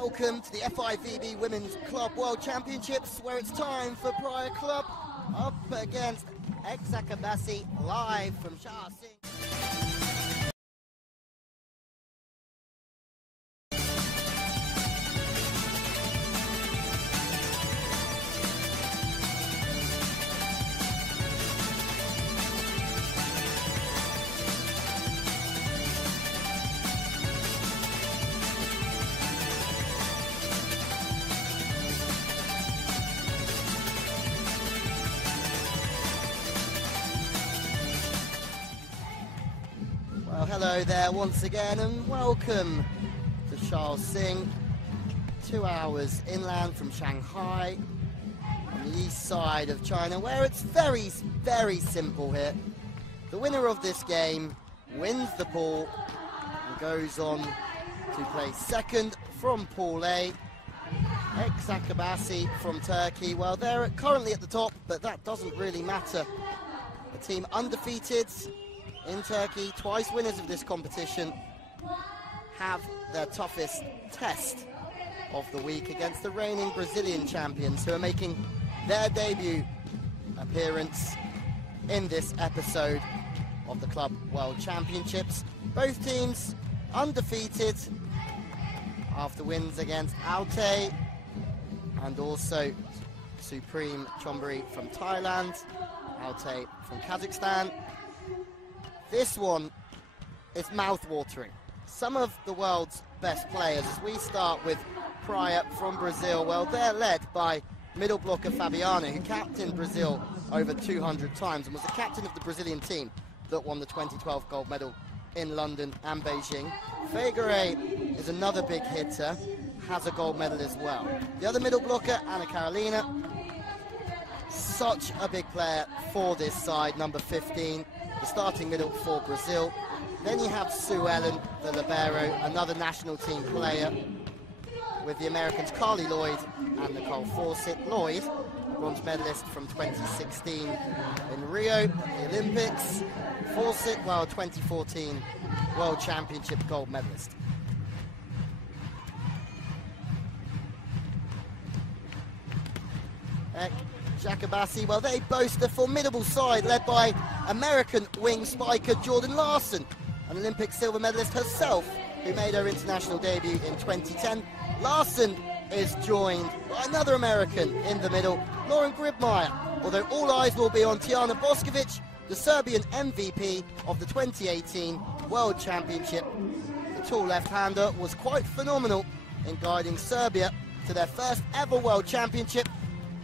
Welcome to the FIVB Women's Club World Championships, where it's time for Praia Club up against Eczacibasi, live from Sharsing. Well, hello there once again and welcome to Sharsing, 2 hours inland from Shanghai, on the east side of China, where it's very, very simple here. The winner of this game wins the pool and goes on to play second from Pool A. Eczacibasi from Turkey, well, they're currently at the top, but that doesn't really matter. The team undefeated in Turkey, twice winners of this competition, have their toughest test of the week against the reigning Brazilian champions, who are making their debut appearance in this episode of the Club World Championships. Both teams undefeated after wins against Alte and also Supreme Chonburi from Thailand, Alte from Kazakhstan. This one is mouth-watering. Some of the world's best players, as we start with Praia from Brazil, well, they're led by middle blocker Fabiano, who captained Brazil over 200 times and was the captain of the Brazilian team that won the 2012 gold medal in London and Beijing. Fegere is another big hitter, has a gold medal as well. The other middle blocker, Ana Carolina, such a big player for this side, number 15. The starting middle for Brazil. Then you have Sue Ellen, the libero, another national team player, with the Americans Carly Lloyd and Nicole Fawcett. Lloyd, bronze medalist from 2016 in Rio at the Olympics. Fawcett, well, 2014 World Championship gold medalist. Eczacibasi, well, they boast a formidable side led by American wing spiker Jordan Larson, an Olympic silver medalist herself, who made her international debut in 2010. Larson is joined by another American in the middle, Lauren Gribmeier, although all eyes will be on Tijana Boskovic, the Serbian MVP of the 2018 World Championship. The tall left-hander was quite phenomenal in guiding Serbia to their first ever World Championship.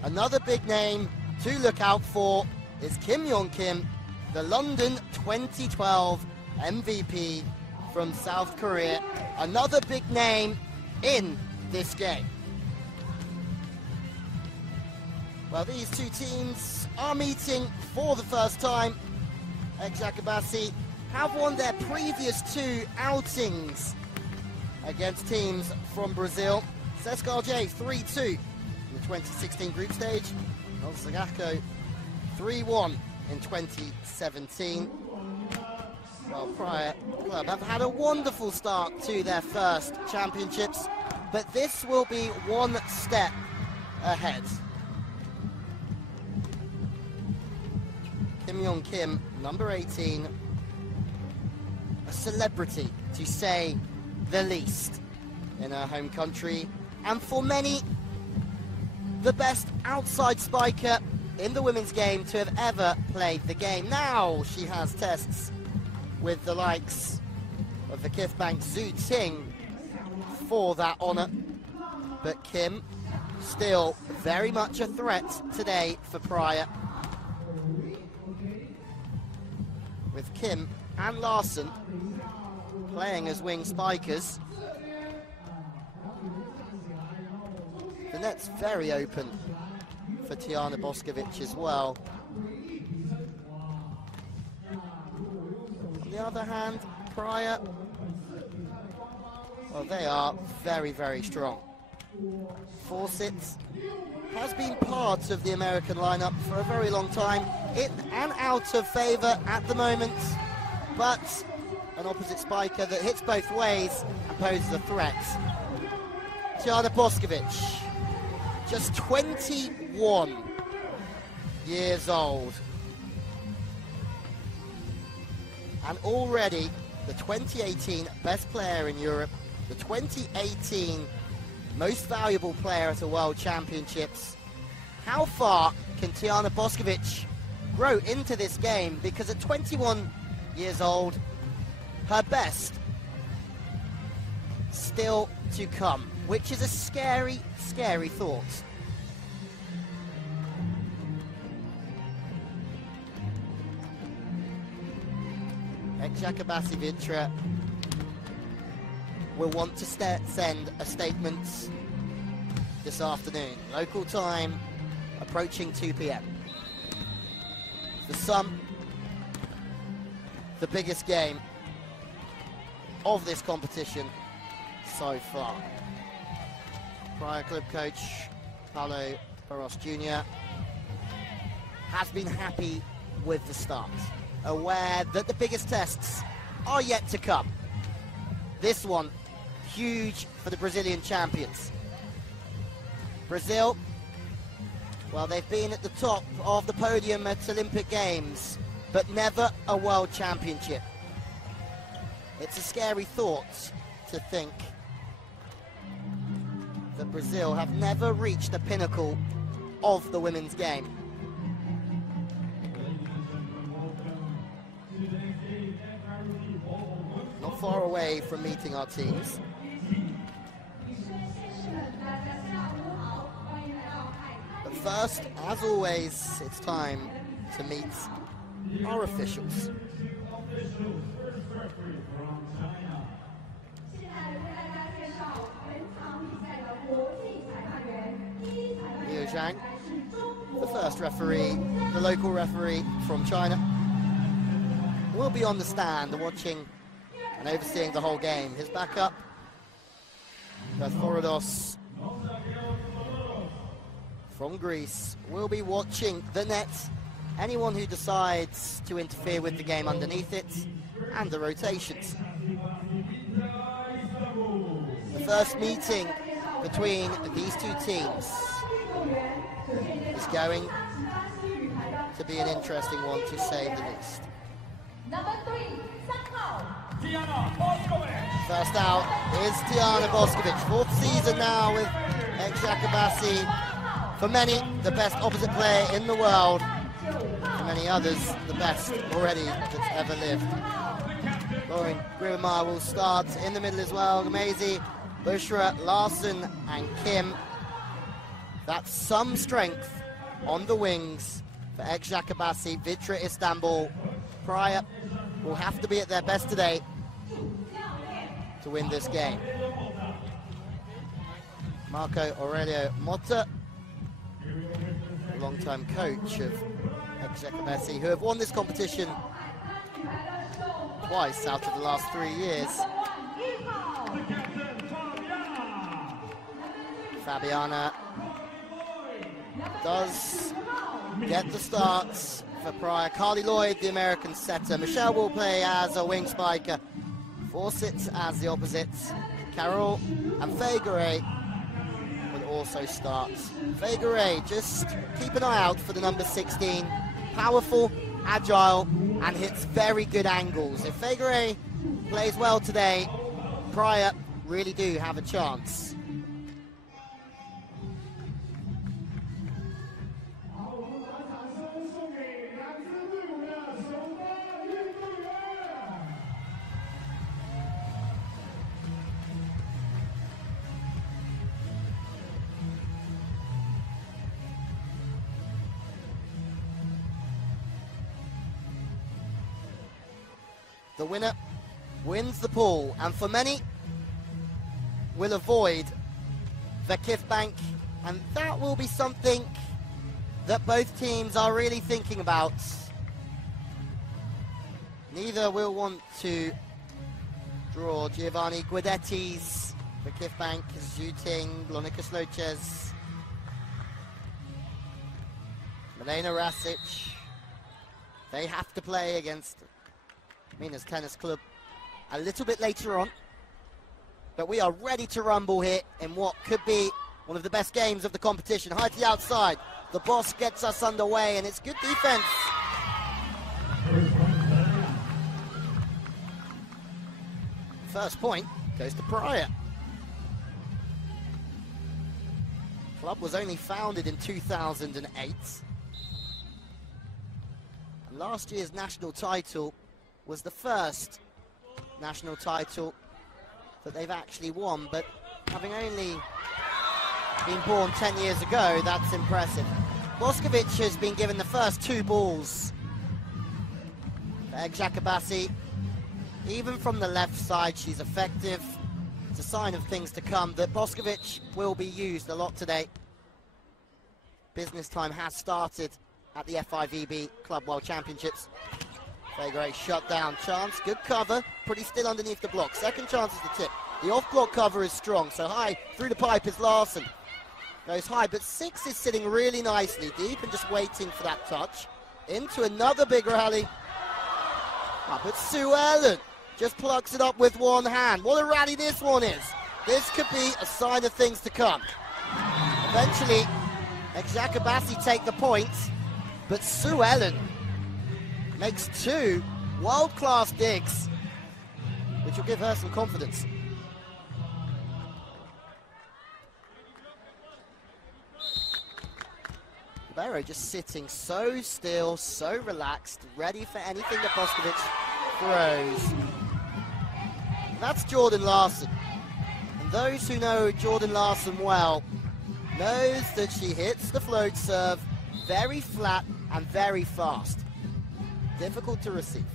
Another big name to look out for is Yeon, the London 2012 MVP from South Korea. Another big name in this game. Well, these two teams are meeting for the first time. Eczacibasi have won their previous two outings against teams from Brazil. Seskarje 3-2. In the 2016 group stage, Osagako 3-1 in 2017. Well, Praia Club have had a wonderful start to their first championships, but this will be one step ahead. Yeon, number 18, a celebrity to say the least in her home country, and for many, the best outside spiker in the women's game to have ever played the game. Now she has tests with the likes of the Kifbank Zhu Ting for that honour. But Kim, still very much a threat today for Praia. With Kim and Larson playing as wing spikers. The net's very open for Tijana Boskovic as well. On the other hand, Praia, well, they are very, very strong. Fawcett has been part of the American lineup for a very long time, in and out of favour at the moment, but an opposite spiker that hits both ways and poses a threat Tijana Boskovic, just 21 years old. And already the 2018 best player in Europe, the 2018 most valuable player at the World Championships. How far can Tijana Boskovic grow into this game? Because at 21 years old, her best still to come, which is a scary, scary thought. Eczacibasi Vitra will want to send a statement this afternoon. Local time, approaching 2 p.m. For some, the biggest game of this competition so far. Praia Club coach Paulo Barros Jr. has been happy with the start, aware that the biggest tests are yet to come. This one, huge for the Brazilian champions. Brazil, well, they've been at the top of the podium at Olympic Games, but never a World Championship. It's a scary thought to think that Brazil have never reached the pinnacle of the women's game. Not far away from meeting our teams. But first, as always, it's time to meet our officials. Yeon, the first referee, the local referee from China, will be on the stand watching and overseeing the whole game. His backup, Vitra from Greece, will be watching the net, anyone who decides to interfere with the game underneath it, and the rotations. The first meeting between these two teams is going to be an interesting one, to say the least. First out is Tijana Boskovic, fourth season now with Eczacibasi. For many, the best opposite player in the world. For many others, the best already that's ever lived. Lauren Grimar will start in the middle as well. Maisie, Bushra, Larson and Kim. That's some strength on the wings for Eczacibasi. Vitra Istanbul. Praia will have to be at their best today to win this game. Marco Aurelio Motta, long-time coach of Eczacibasi, who have won this competition twice out of the last 3 years. Fabiana does get the starts for Praia. Carly Lloyd, the American setter. Michelle will play as a wing spiker. Fawcett as the opposite. Carol and Faye will also start. Faye, just keep an eye out for the number 16. Powerful, agile, and hits very good angles. If Faye plays well today, Praia really do have a chance. The winner wins the pool, and for many, will avoid the Kif Bank, and that will be something that both teams are really thinking about. Neither will want to draw Giovanni Guidetti's for Kif Bank, Zhuting, Lonika Sloches, Milena Rasic. They have to play against Minas Tennis Club a little bit later on, But we are ready to rumble here in what could be one of the best games of the competition. High to the outside. The boss gets us underway, and it's good defense. First point goes to Praia. Club was only founded in 2008. And last year's national title was the first national title that they've actually won, but having only been born 10 years ago, that's impressive. Boskovic has been given the first 2 balls for Eczacibasi. Even from the left side, she's effective. It's a sign of things to come that Boskovic will be used a lot today. Business time has started at the FIVB Club World Championships. Figure 8 shut down. Chance, good cover, pretty still underneath the block. Second chance is the tip. The off-block cover is strong, so high through the pipe is Larson. Goes high, but 6 is sitting really nicely deep and just waiting for that touch. Into another big rally. But Sue Ellen just plucks it up with one hand. What a rally this one is. This could be a sign of things to come. Eventually, Eczacibasi take the point, but Sue Ellen makes 2 world-class digs, which will give her some confidence. Ribeiro just sitting so still, so relaxed, ready for anything that Boskovic throws. That's Jordan Larson. And those who know Jordan Larson well knows that she hits the float serve very flat and very fast. Difficult to receive.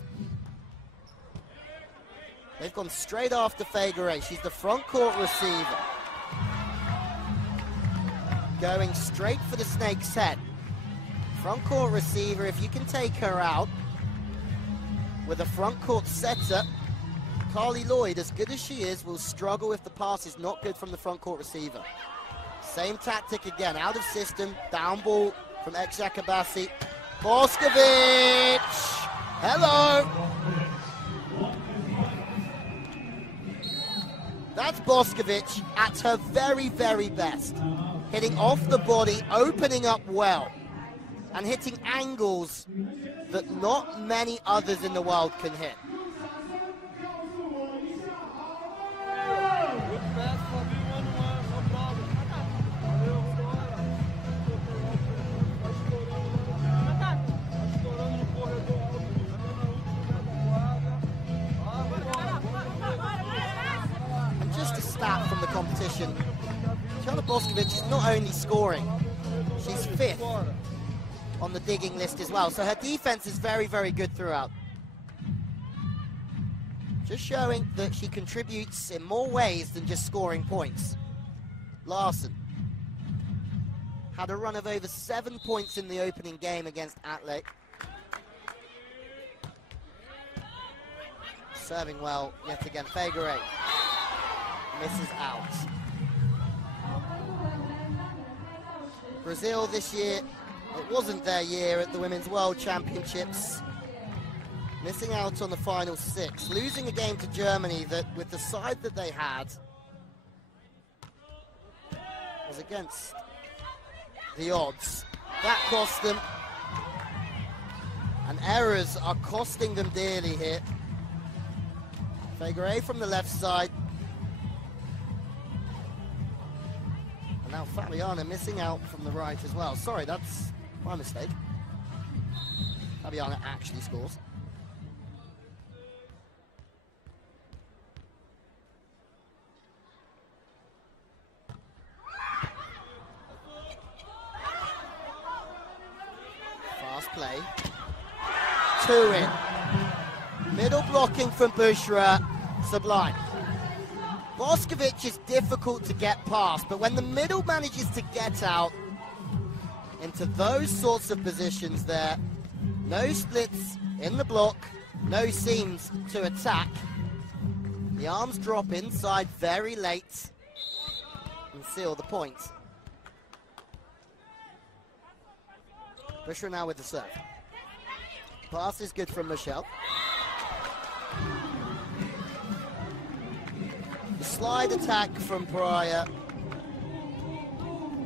They've gone straight after Figure 8. She's the front court receiver. Going straight for the snake's head. Front court receiver, if you can take her out with a front court setter, Carly Lloyd, as good as she is, will struggle if the pass is not good from the front court receiver. Same tactic again, out of system, down ball from Eczacibasi. Boskovic! Hello! That's Boskovic at her very, very best. Hitting off the body, opening up well, and hitting angles that not many others in the world can hit. And just a stat from the competition, Jana Boskovic is not only scoring, she's 5th on the digging list as well. So her defense is very, very good throughout. Just showing that she contributes in more ways than just scoring points. Larson had a run of over 7 points in the opening game against Atlet. Serving well yet again. Figure 8 misses out. Brazil this year, it wasn't their year at the Women's World Championships. Missing out on the final 6, losing a game to Germany that, with the side that they had, was against the odds. That cost them, and errors are costing them dearly here. Figure 8 from the left side. And now Fabiana missing out from the right as well. Sorry, that's my mistake. Fabiana actually scores. Fast play. 2 in. Middle blocking from Bushra. Sublime. Boskovic is difficult to get past, but when the middle manages to get out into those sorts of positions there, no splits in the block, no seams to attack, the arms drop inside very late and seal the point. Bushra now with the serve. Pass is good from Michelle. slide attack from Praia.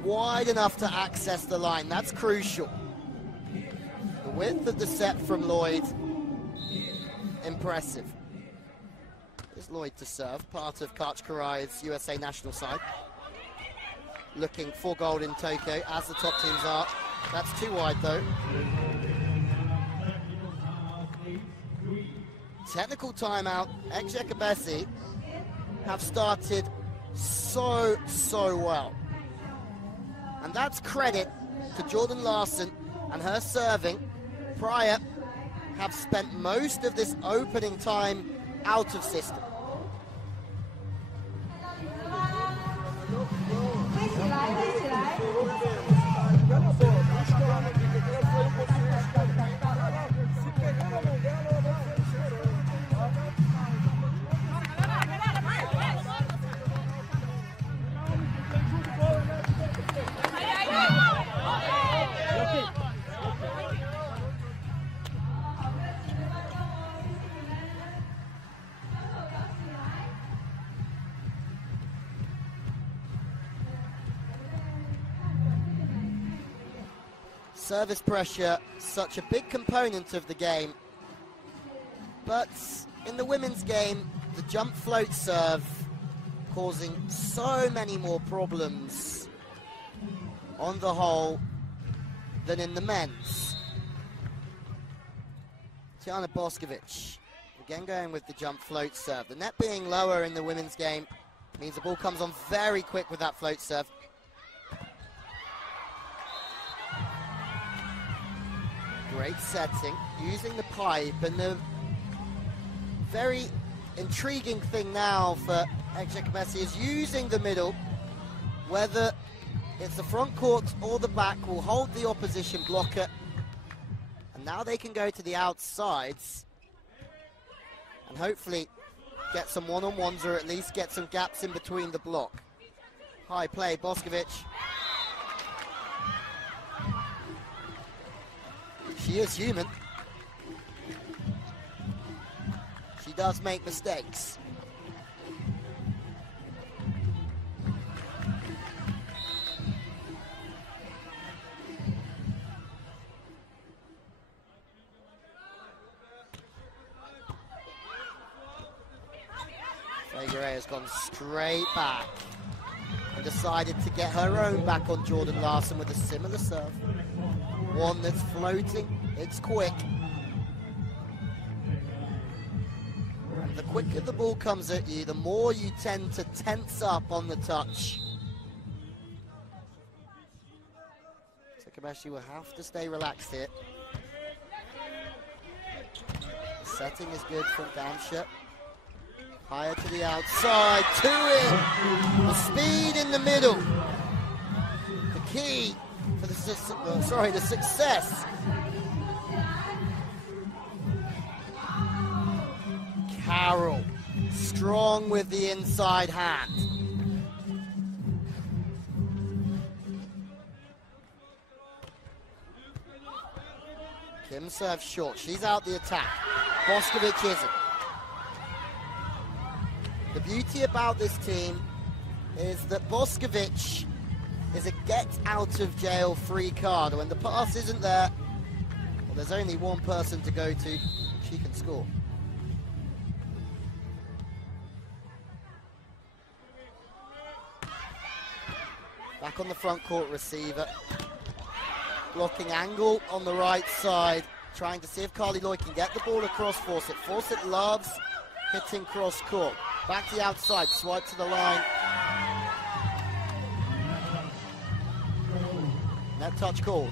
Wide enough to access the line. That's crucial. The width of the set from Lloyd, impressive. Is Lloyd to serve, part of Karai's USA national side. Looking for gold in Tokyo, as the top teams are. That's too wide though. Technical timeout. Eczacibasi have started so well. And that's credit to Jordan Larson and her serving. Praia have spent most of this opening time out of system. Service pressure, such a big component of the game. But in the women's game, the jump float serve causing so many more problems on the whole than in the men's. Tiana Boskovic, again going with the jump float serve. The net being lower in the women's game means the ball comes on very quick with that float serve. Great setting, using the pipe, and the very intriguing thing now for Eczacibasi is using the middle, whether it's the front court or the back will hold the opposition blocker, and now they can go to the outsides and hopefully get some one-on-ones or at least get some gaps in between the block. High play, Boskovic. She is human. She does make mistakes. Vitra has gone straight back and decided to get her own back on Jordan Larson with a similar serve. One that's floating, it's quick. And the quicker the ball comes at you, the more you tend to tense up on the touch. Eczacibasi will have to stay relaxed here. The setting is good from Damsha. Higher to the outside, to it! The speed in the middle. The key for the success. Carroll, strong with the inside hand. Kim serves short, she's out the attack. Boskovic isn't. The beauty about this team is that Boskovic is a get-out-of-jail free card. When the pass isn't there, well, there's only one person to go to. She can score. Back on the front court, receiver. Blocking angle on the right side. Trying to see if Carly Lloyd can get the ball across Fawcett. Fawcett loves hitting cross court. Back to the outside, swipe to the line. Net touch called.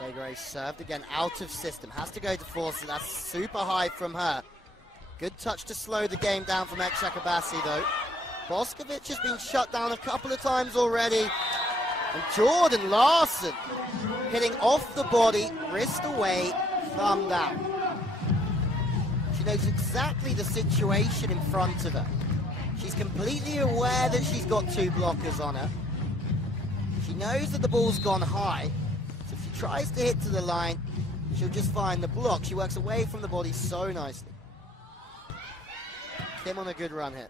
Vitra served again out of system. Has to go to Fawcett. That's super high from her. Good touch to slow the game down from Eczacibasi though. Boskovic has been shut down a couple of times already. And Jordan Larson hitting off the body, wrist away, thumb down. She knows exactly the situation in front of her. She's completely aware that she's got two blockers on her. She knows that the ball's gone high, so if she tries to hit to the line, she'll just find the block. She works away from the body so nicely. Kim on a good run here.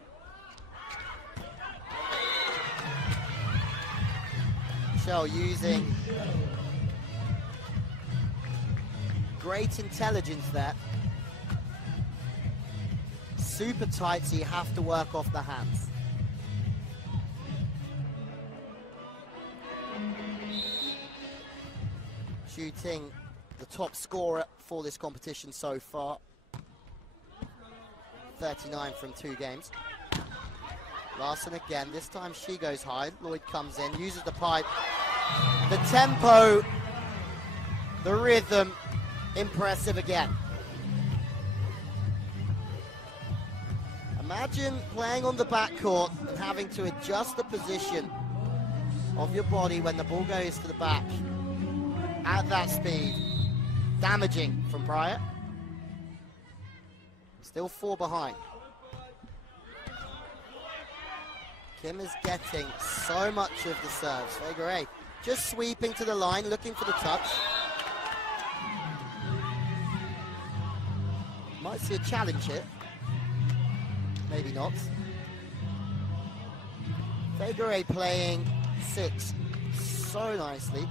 Michelle using great intelligence there. Super tight, so you have to work off the hands. Shooting the top scorer for this competition so far. 39 from 2 games. Larson again, this time she goes high. Lloyd comes in, uses the pipe. The tempo, the rhythm, impressive again. Imagine playing on the backcourt and having to adjust the position of your body when the ball goes to the back at that speed. Damaging from Praia. Still 4 behind. Kim is getting so much of the serves. Fegare just sweeping to the line, looking for the touch. Might see a challenge here. Maybe not. Fegare playing 6 so nicely.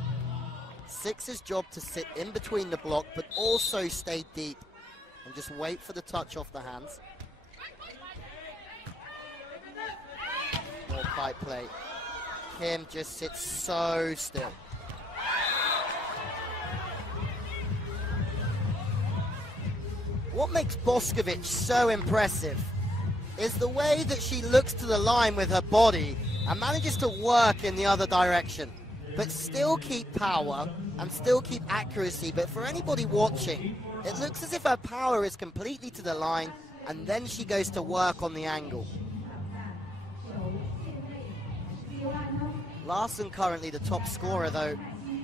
6's job to sit in between the block, but also stay deep and just wait for the touch off the hands. More pipe play. Kim just sits so still. What makes Boskovic so impressive is the way that she looks to the line with her body and manages to work in the other direction, but still keep power and still keep accuracy. But for anybody watching, it looks as if her power is completely to the line, and then she goes to work on the angle. Larson currently the top scorer though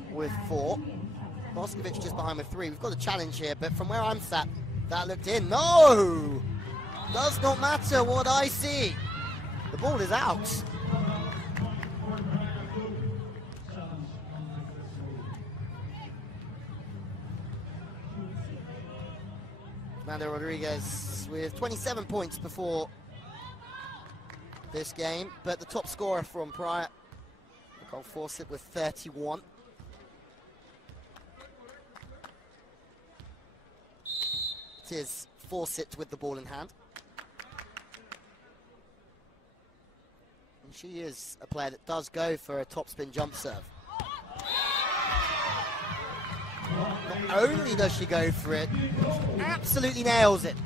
with 4. Boskovic just behind with 3. We've got a challenge here, but from where I'm sat, that looked in. No! Does not matter what I see. The ball is out. Fernando Rodriguez with 27 points before this game, but the top scorer from Praia, Nicole Fawcett, with 31. It is Fawcett with the ball in hand. And she is a player that does go for a topspin jump serve. Not only does she go for it, she absolutely nails it.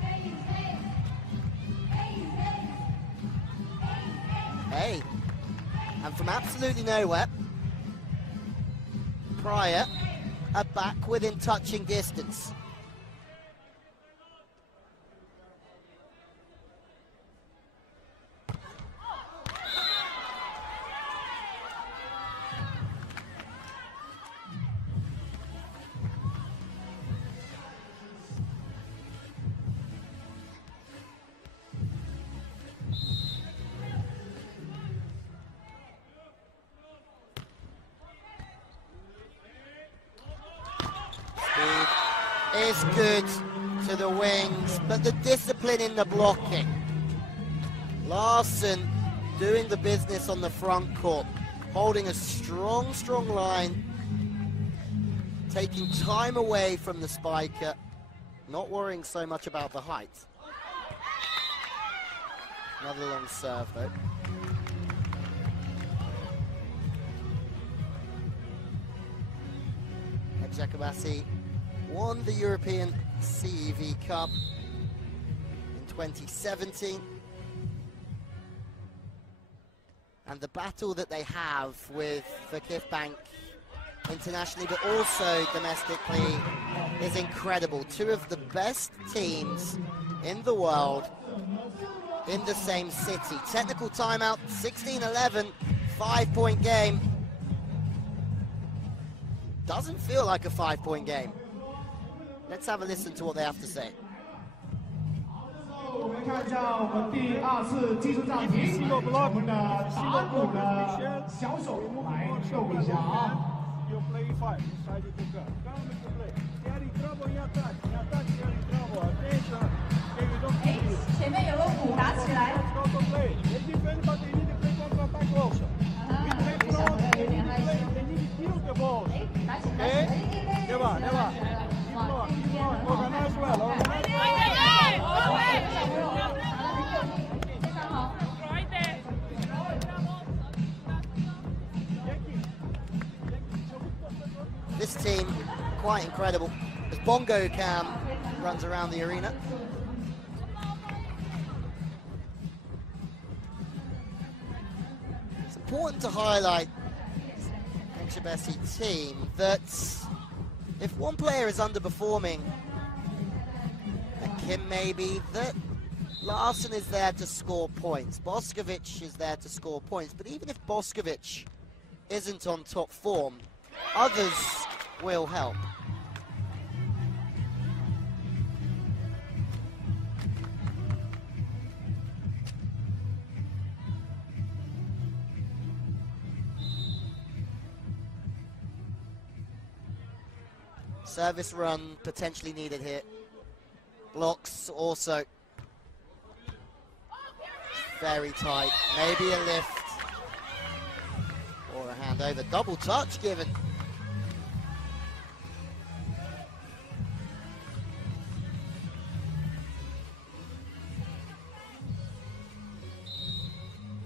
Hey, and from absolutely nowhere, Praia are back within touching distance. Is good to the wings, but the discipline in the blocking. Larson doing the business on the front court, holding a strong line, taking time away from the spiker, not worrying so much about the height. Another long serve though. Eczacibasi won the European CEV Cup in 2017. And the battle that they have with Vakif Bank internationally, but also domestically, is incredible. 2 of the best teams in the world in the same city. Technical timeout, 16-11, 5-point game. Doesn't feel like a 5-point game. Let's have a listen to what they have to say. 我们看一下我们第2次技术暂停，我们的打鼓的小手来动一下啊。前面有个鼓，打起来。有点害羞。打起来。This team, quite incredible, as Bongo Cam runs around the arena. It's important to highlight Eczacibasi team that if one player is underperforming, and Kim maybe, that Larsen is there to score points. Boskovic is there to score points, but even if Boskovic isn't on top form, others will help. Service run potentially needed here. Blocks also very tight. Maybe a lift or a handover. Double touch given.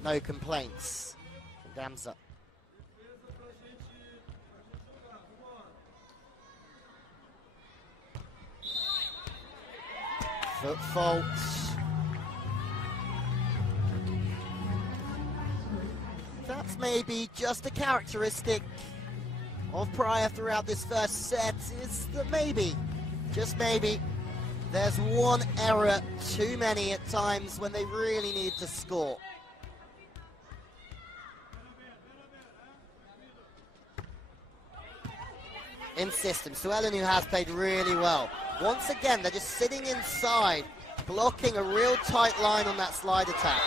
No complaints from Gamza. Foot faults. That's maybe just a characteristic of Praia throughout this first set, is that maybe, just maybe, there's one error too many at times when they really need to score. In system, Suellen, who has played really well. Once again, they're just sitting inside, blocking a real tight line on that slide attack.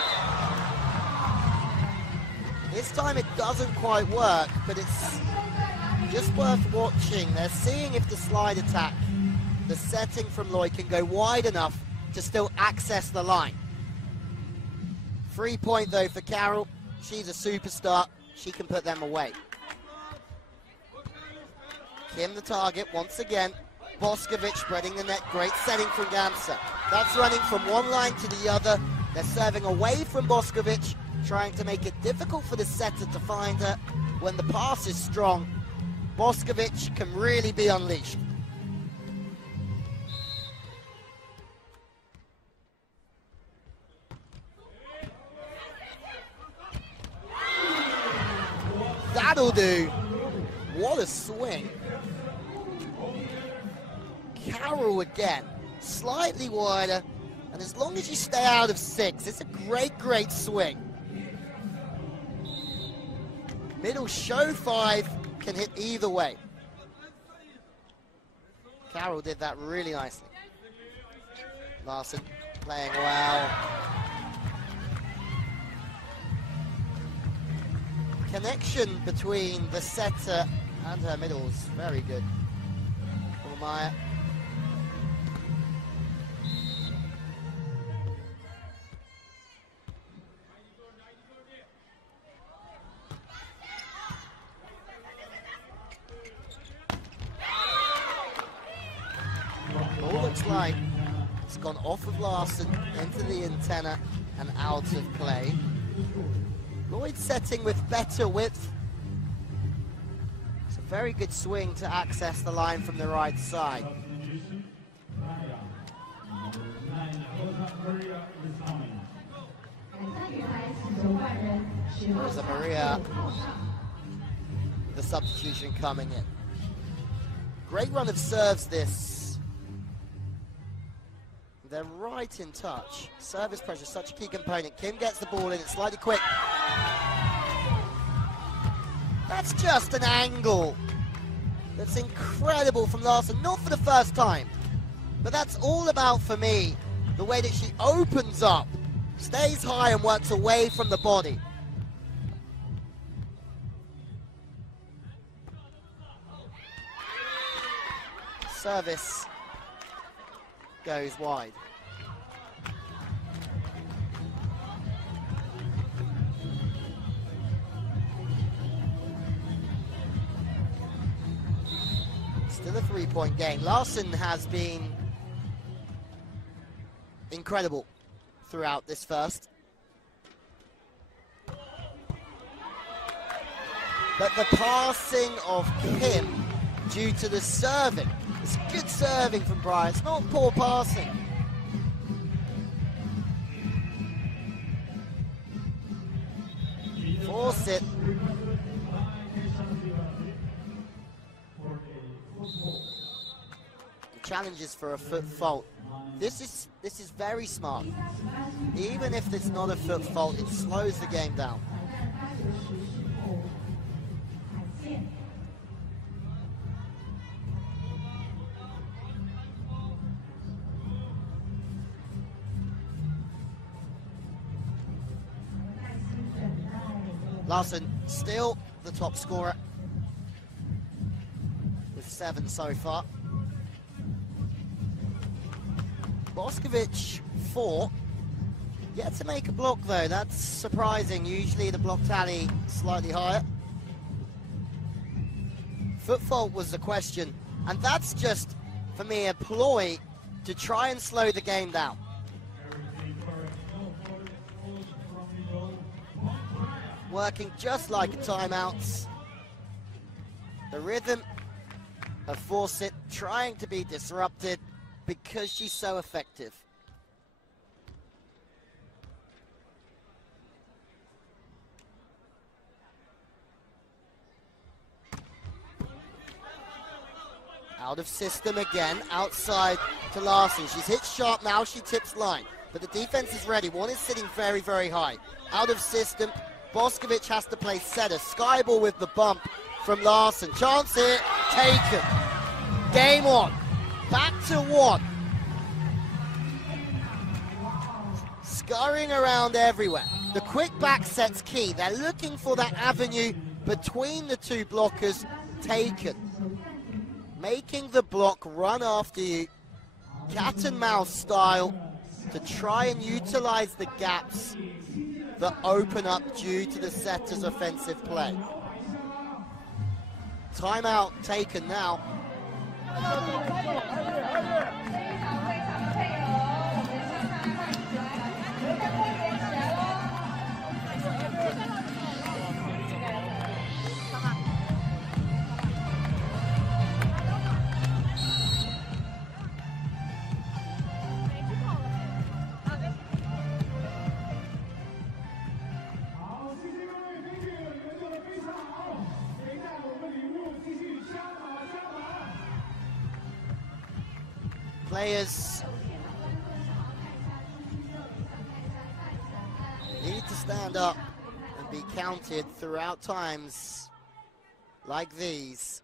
This time it doesn't quite work, but it's just worth watching. They're seeing if the slide attack, the setting from Lloyd, can go wide enough to still access the line. 3 point though for Carol. She's a superstar. She can put them away. Kim the target once again. Boskovic spreading the net. Great setting from Gamza. That's running from one line to the other. They're serving away from Boskovic, trying to make it difficult for the setter to find her. When the pass is strong, Boskovic can really be unleashed. That'll do. What a swing. Carroll again, slightly wider, and as long as you stay out of 6, it's a great swing. Middle show 5 can hit either way. Carroll did that really nicely. Larsen playing well. Connection between the setter and her middles, very good. Maya. Ball looks like it's gone off of Larsen into the antenna and out of play. Lloyd setting with better width. It's a very good swing to access the line from the right side. There's a Maria, the substitution coming in. Great run of serves this. They're right in touch. Service pressure, such a key component. Kim gets the ball in, it's slightly quick. That's just an angle that's incredible from Larsen, not for the first time, but that's all about, for me, The way that she opens up, stays high and works away from the body. Service goes wide. Still a three-point game. Larson has been incredible throughout this first. But the passing of Kim, due to the serving, it's good serving from Praia, it's not poor passing. Force it. The challenge is for a foot fault. This is very smart. Even if it's not a foot fault, it slows the game down. Larson still the top scorer with 7 so far. Boskovic 4. Yet to make a block though, that's surprising. Usually the block tally slightly higher. Foot fault was the question, and that's just, for me, a ploy to try and slow the game down. Working just like a timeout. The rhythm of Fawcett trying to be disrupted because she's so effective. Out of system again, outside to Larson. She's hit sharp now, she tips line. But the defense is ready. One is sitting very, very high. Out of system. Boskovic has to play setter. Skyball with the bump from Larson. Chance here, taken. Game on. Back to 1. Scurrying around everywhere. The quick back set's key. They're looking for that avenue between the two blockers. Taken. Making the block run after you. Cat and mouse style to try and utilize the gaps that open up due to the setter's offensive play. Timeout taken now. Players need to stand up and be counted throughout times like these.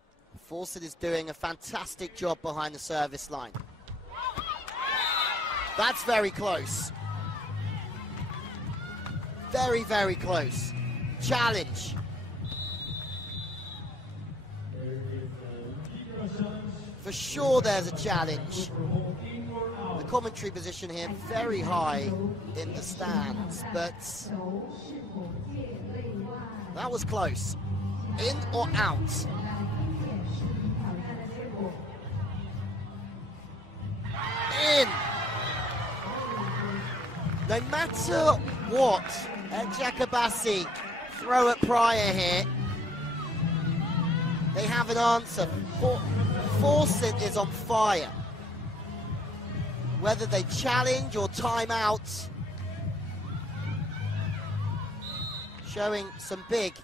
Fawcett is doing a fantastic job behind the service line. That's very close. Very, very close. Challenge. For sure there's a challenge. The commentary position here very high in the stands, but that was close. In or out? In. No matter what Eczacibasi throw at Praia here, they have an answer. Fawcett is on fire. Whether they challenge or time out, showing some big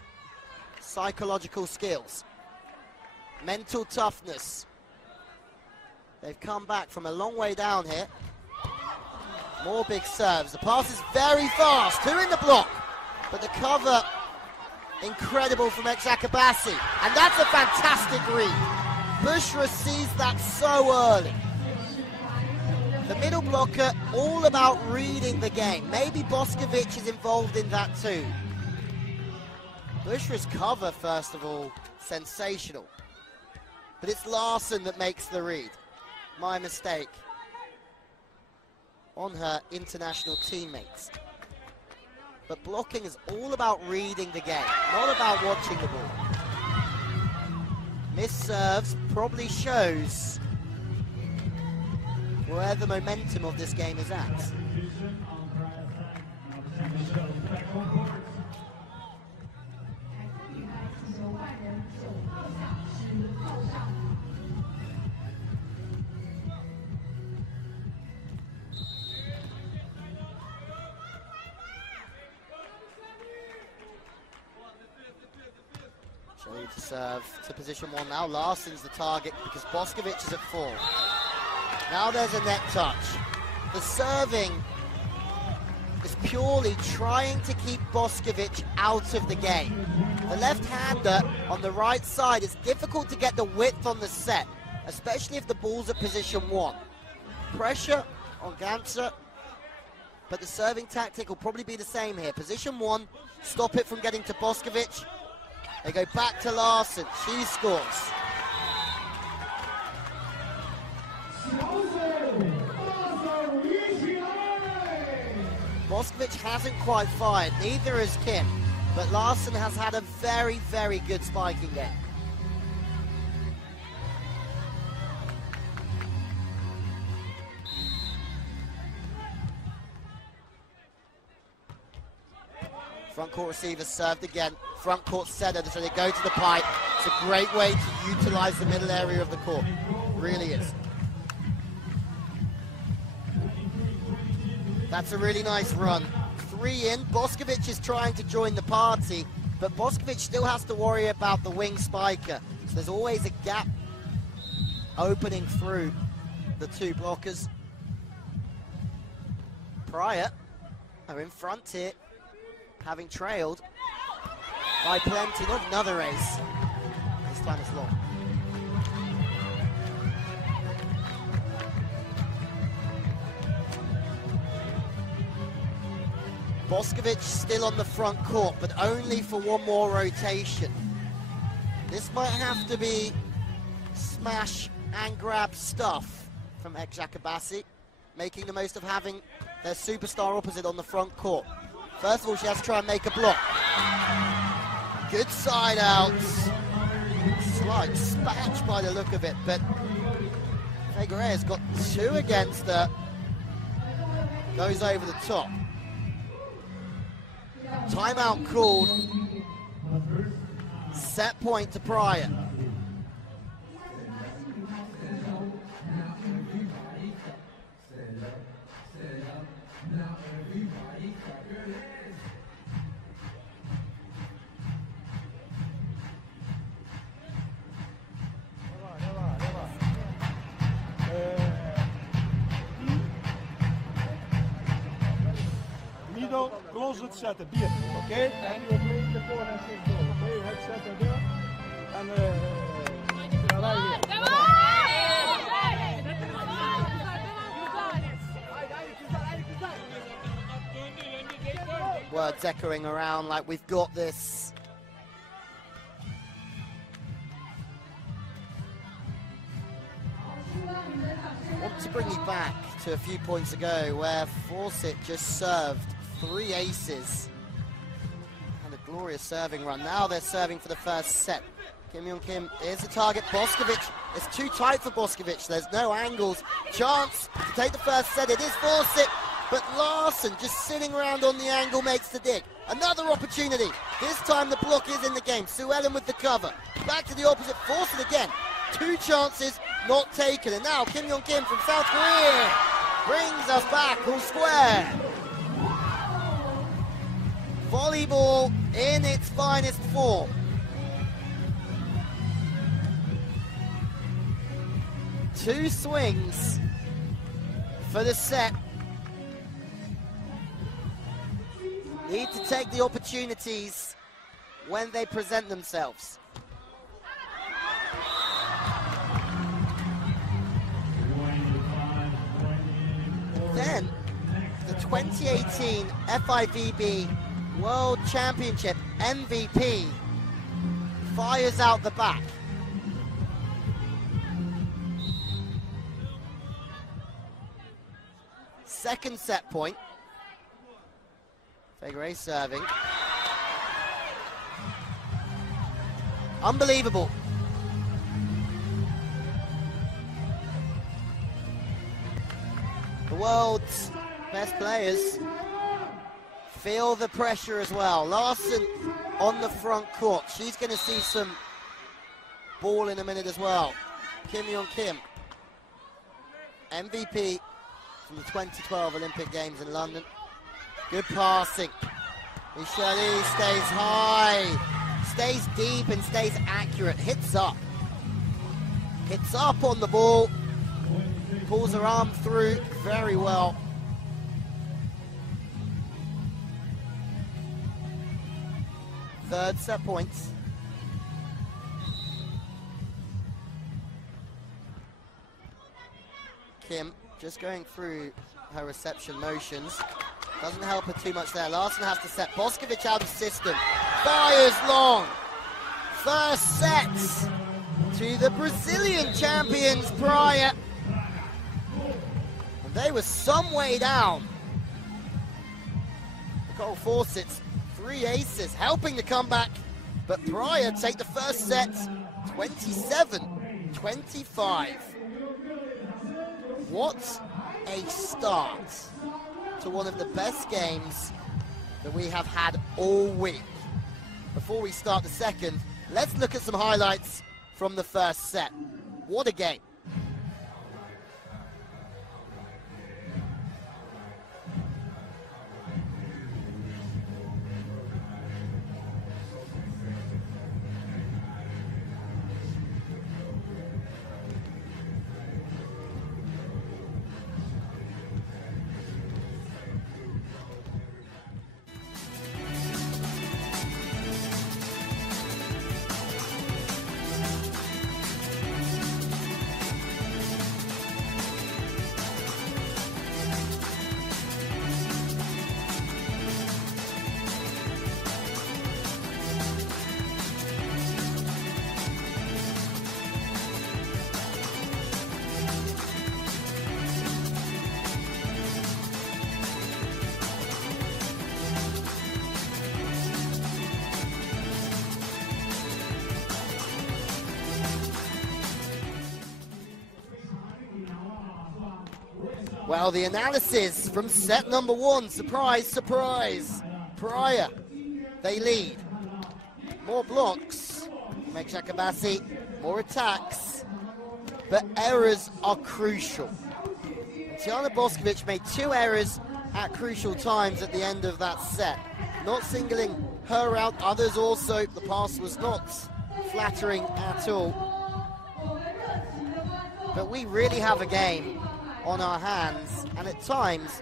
psychological skills. Mental toughness. They've come back from a long way down here. More big serves. The pass is very fast. 2 in the block. But the cover, incredible from Eczacibasi. And that's a fantastic read. Bushra sees that so early. The middle blocker, all about reading the game. Maybe Boskovic is involved in that too. Bushra's cover, first of all, sensational. But it's Larson that makes the read. My mistake on her international teammates. But blocking is all about reading the game, not about watching the ball. Miss serves probably shows where the momentum of this game is at. Shelley to serve to position one now. Larson's the target because Boskovic is at 4. Now there's a net touch. The serving is purely trying to keep Boskovic out of the game. The left-hander on the right side, it's difficult to get the width on the set, especially if the ball's at position 1. Pressure on Ganser, but the serving tactic will probably be the same here. Position 1, stop it from getting to Boskovic. They go back to Larson, she scores. Boskovic hasn't quite fired, neither has Kim, but Larson has had a very, very good spiking game. Front court receiver served again, front court setter, so they go to the pipe. It's a great way to utilize the middle area of the court, really is. That's a really nice run. 3 in, Boskovic is trying to join the party, but Boskovic still has to worry about the wing spiker. So there's always a gap opening through the 2 blockers. Praia are in front here, having trailed by plenty. Not another ace. This time it's long. Boskovic still on the front court, but only for one more rotation. This might have to be smash and grab stuff from Eczacibasi, making the most of having their superstar opposite on the front court. First of all, she has to try and make a block. Good side out. Slight spatch by the look of it, but Figueiredo's got 2 against her. Goes over the top. Timeout called. Set point to Praia. Closet zetten, bier, oké? En we brengen de voor en 6 door, oké? Het zetten weer. En dan rij je weer. Words echoing around like we've got this. I want to bring you back to a few points ago where Fawcett just served 3 aces and a glorious serving run. Now they're serving for the first set. Kim is the target. Boskovic, it's too tight for Boskovic. There's no angles. Chance to take the first set. It is Fawcett, but Larson just sitting around on the angle makes the dig. Another opportunity. This time the block is in the game. Sue Ellen with the cover. Back to the opposite. Fawcett again. 2 chances not taken. And now Kim from South Korea brings us back all square. Volleyball in its finest form. Two swings for the set. Need to take the opportunities when they present themselves. then the 2018 FIVB World Championship MVP fires out the back. Second set point. Fegre serving. Unbelievable. The world's best players feel the pressure as well. Larson on the front court. She's going to see some ball in a minute as well. Yeon Kim, MVP from the 2012 Olympic Games in London. Good passing. Micheli stays high, stays deep and stays accurate. Hits up on the ball. Pulls her arm through very well. Third set points. Kim just going through her reception motions. Doesn't help her too much there. Larson has to set Boskovic out of system. Fires long. First sets to the Brazilian champions, Praia. And they were some way down. Nicole Fawcett's 3 aces helping the comeback, but Praia take the first set 27-25. What a start to one of the best games that we have had all week. Before we start the second, let's look at some highlights from the first set. What a game. Well, the analysis from set number one, surprise, surprise. Praia, they lead. More blocks, Eczacibasi, more attacks, but errors are crucial. Tiana Boskovic made 2 errors at crucial times at the end of that set. Not singling her out, others also. The pass was not flattering at all. But we really have a game on our hands, and at times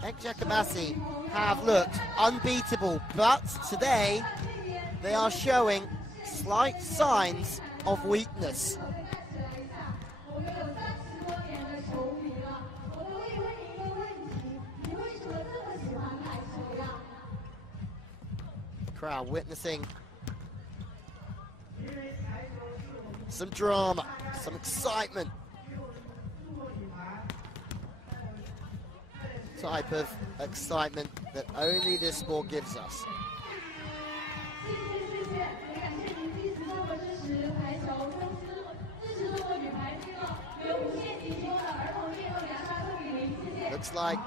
Eczacibasi have looked unbeatable, but today they are showing slight signs of weakness. Crowd witnessing some drama, some excitement. Type of excitement that only this sport gives us. Looks like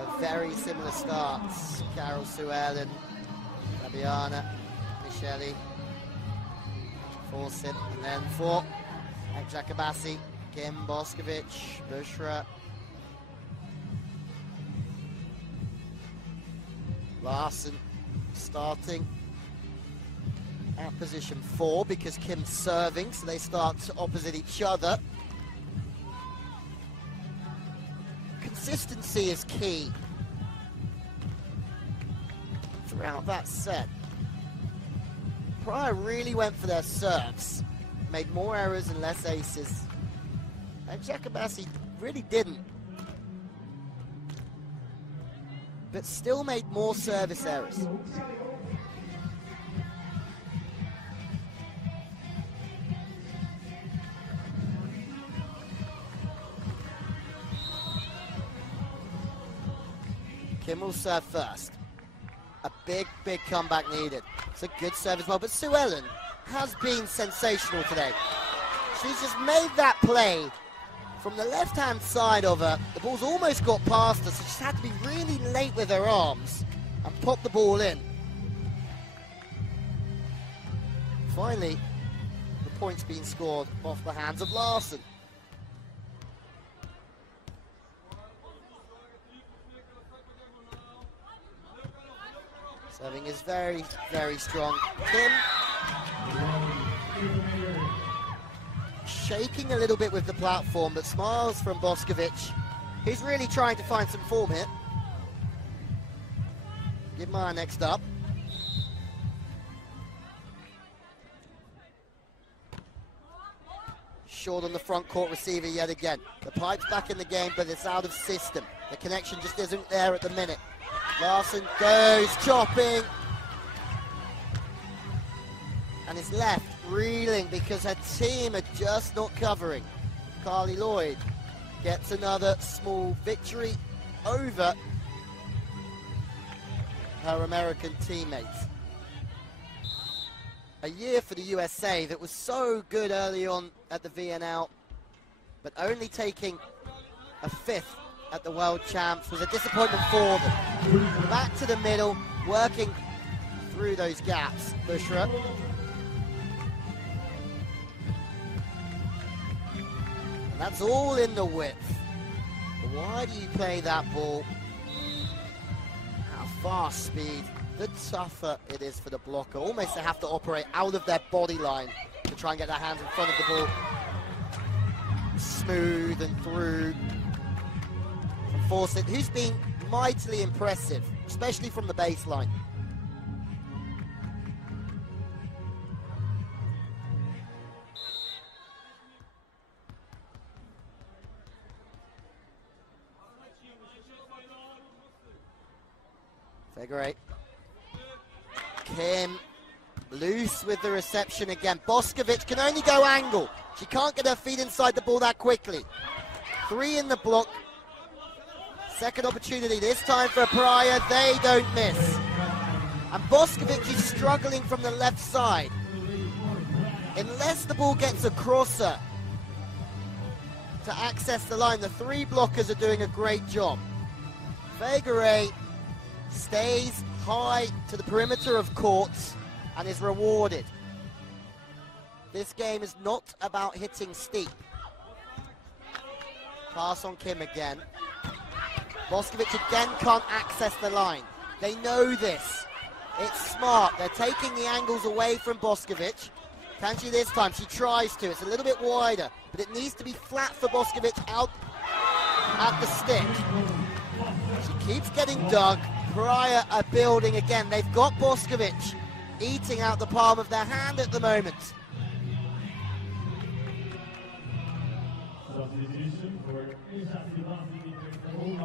a very similar starts. Carol Suellen, Fabiana, Micheli, Fawcett, and then for Eczacibasi, Kim, Boskovic, Bushra, Larson starting at position 4 because Kim's serving, so they start opposite each other. Consistency is key throughout that set. Praia really went for their serves, made more errors and less aces. Eczacibasi really didn't. but still made more service errors. Kim will serve first. A big, big comeback needed. It's a good serve as well, but Sue Ellen has been sensational today. She's just made that play from the left-hand side of her. The ball's almost got past her, so she's had to be really late with her arms and pop the ball in. Finally, the point's been scored off the hands of Larson. Serving is very, very strong. Kim shaking a little bit with the platform, but smiles from Boskovic, who's really trying to find some form here. Gidmar next up. Short on the front court receiver yet again. The pipe's back in the game, but it's out of system. The connection just isn't there at the minute. Larson goes chopping and is left reeling because her team are just not covering. Carly Lloyd gets another small victory over her American teammates. A year for the USA that was so good early on at the VNL, but only taking a 5th at the World Champs was a disappointment for them. Back to the middle, working through those gaps. Bushra. And that's all in the width. But why do you play that ball at a fast speed? The tougher it is for the blocker. Almost they have to operate out of their body line to try and get their hands in front of the ball. Smooth and through. Fawcett, who's been mightily impressive, especially from the baseline. Figure 8. Kim loose with the reception again. Boskovic can only go angle. She can't get her feet inside the ball that quickly. 3 in the block. Second opportunity, this time for Praia, they don't miss. And Boskovic is struggling from the left side. Unless the ball gets across her to access the line, the 3 blockers are doing a great job. Fegare stays high to the perimeter of courts and is rewarded. This game is not about hitting steep. Pass on Kim again. Boskovic again can't access the line. They know this. It's smart. They're taking the angles away from Boskovic. Can she this time? She tries to. It's a little bit wider, but it needs to be flat for Boskovic out at the stick. She keeps getting dug. Praia are building again. They've got Boskovic eating out the palm of their hand at the moment.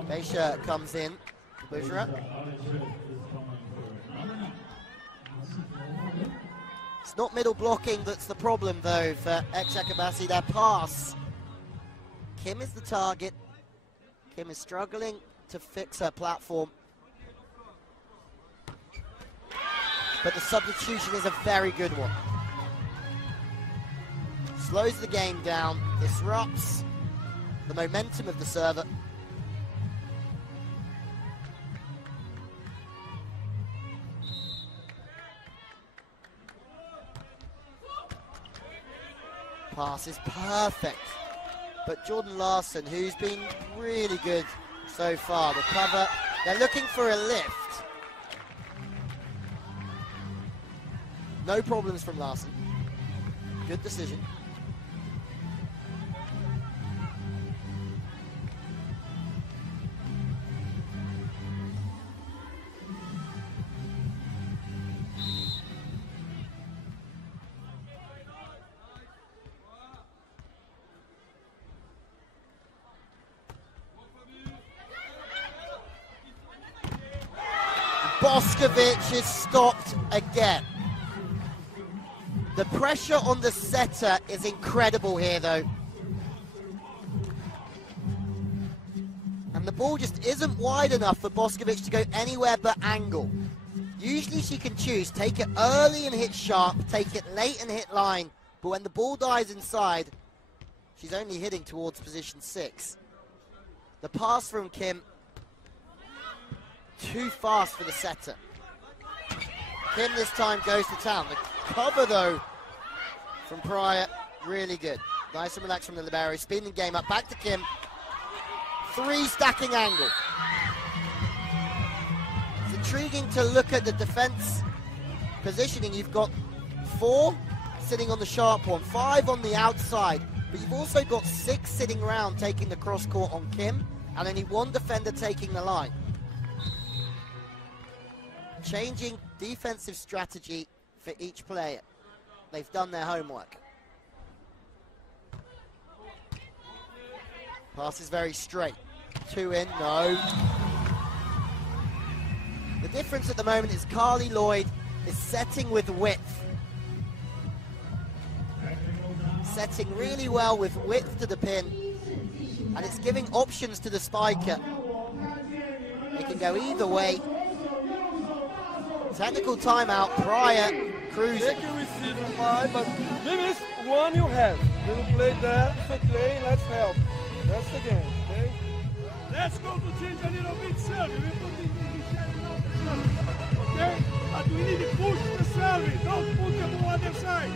Beisha comes in. Bushra. It's not middle blocking that's the problem, though, for Eczacibasi. Their pass. Kim is the target. Kim is struggling to fix her platform. But the substitution is a very good one. Slows the game down, disrupts the momentum of the server. Pass is perfect, but Jordan Larson, who's been really good so far, the cover, they're looking for a lift. No problems from Larson. Good decision. Boskovic is stopped again. The pressure on the setter is incredible here, though. And the ball just isn't wide enough for Boskovic to go anywhere but angle. Usually she can choose, take it early and hit sharp, take it late and hit line, but when the ball dies inside, she's only hitting towards position 6. The pass from Kim, too fast for the setter. Kim this time goes to town. The cover, though, from Praia, really good. Nice and relaxed from the libero, speeding the game up, back to Kim. 3 stacking angle. It's intriguing to look at the defense positioning. You've got 4 sitting on the sharp one, 5 on the outside, but you've also got 6 sitting around taking the cross court on Kim, and only 1 defender taking the line. Changing defensive strategy for each player. They've done their homework. Pass is very straight. 2 in, no. The difference at the moment is Carly Lloyd is setting with width. Setting really well with width to the pin. And it's giving options to the spiker. It can go either way. Technical timeout, Praia cruising. They can receive a five, but maybe it's one you have. You play that, so play, let's help. That's the game, okay? Let's go to change a little bit serve. We put the okay? But we need to push the serve. Don't put them on the other side.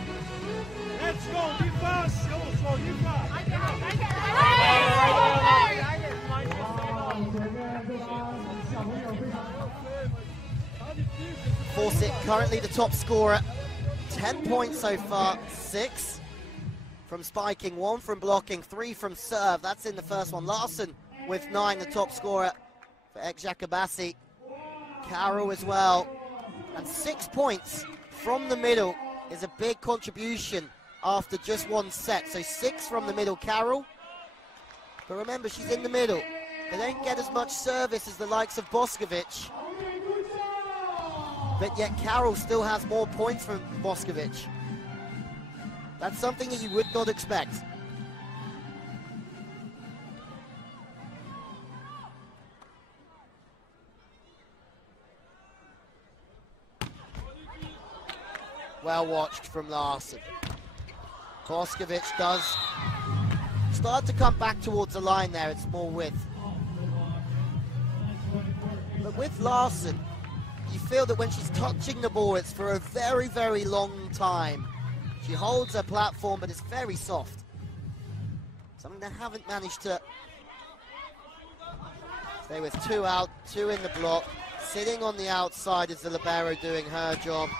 Let's go. Be fast. Also, be fast. Fawcett currently the top scorer. 10 points so far, 6 from spiking, 1 from blocking, 3 from serve. That's in the first one. Larson with 9, the top scorer for Eczacibasi. Carroll as well. And 6 points from the middle is a big contribution after just 1 set. So 6 from the middle, Carroll. But remember, she's in the middle. They don't get as much service as the likes of Boskovic. But yet Carroll still has more points from Boskovic. That's something that you would not expect. Well watched from Larson. Boskovic does start to come back towards the line there. It's more width. But with Larson, you feel that when she's touching the ball, it's for a very, very long time. She holds her platform, but it's very soft. Something they haven't managed to stay with. 2 out, 2 in the block. Sitting on the outside is the libero doing her job.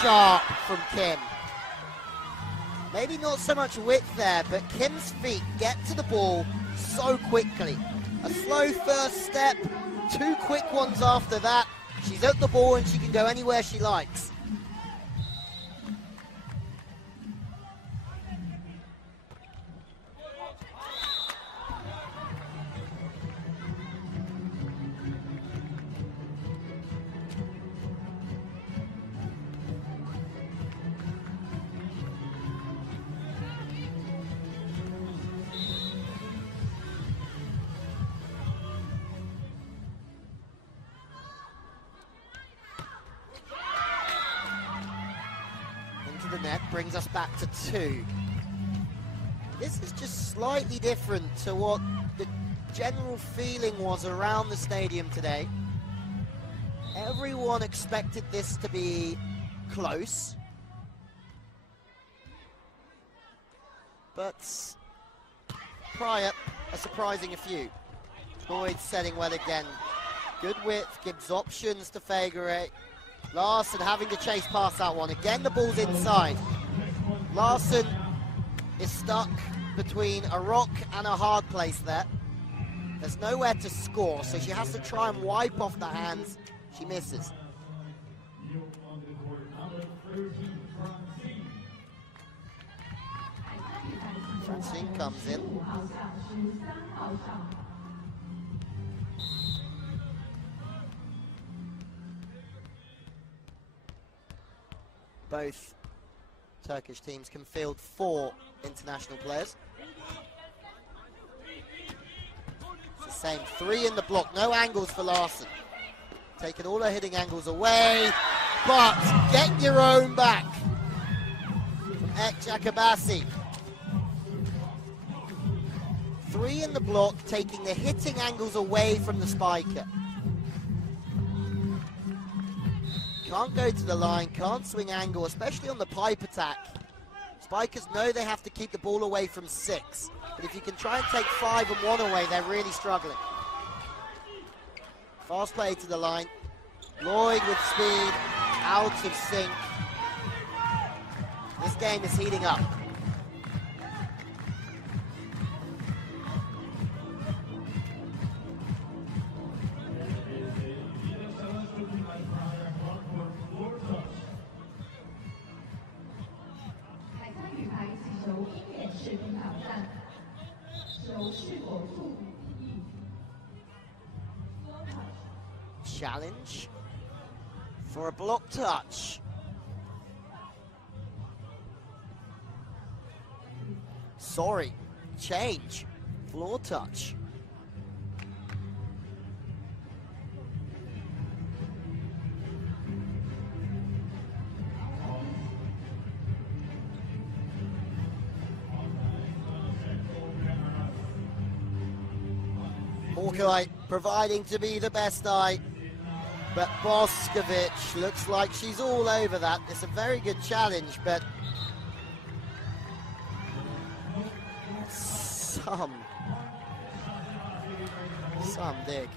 Sharp from Kim. Maybe not so much width there, but Kim's feet get to the ball so quickly. A slow first step, 2 quick ones after that. She's at the ball and she can go anywhere she likes. The net brings us back to 2. This is just slightly different to what the general feeling was around the stadium today. Everyone expected this to be close, but Praia are surprising a few. Lloyd setting well again. Good width, gives options to Fagere. Larson having to chase past that one. Again, the ball's inside. Larson is stuck between a rock and a hard place there. There's nowhere to score, so she has to try and wipe off the hands. She misses. Francine comes in. Both Turkish teams can field 4 international players. It's the same, 3 in the block, no angles for Larson. Taking all her hitting angles away, but get your own back from Eczacibasi. 3 in the block, taking the hitting angles away from the spiker. Can't go to the line, can't swing angle, especially on the pipe attack. Spikers know they have to keep the ball away from 6, but if you can try and take 5 and 1 away, they're really struggling. Fast play to the line. Lloyd with speed, out of sync. This game is heating up. Challenge for a block touch. Sorry, change, floor touch. Hawkeye providing to be the best eye. But Boskovic looks like she's all over that. It's a very good challenge, but some dig.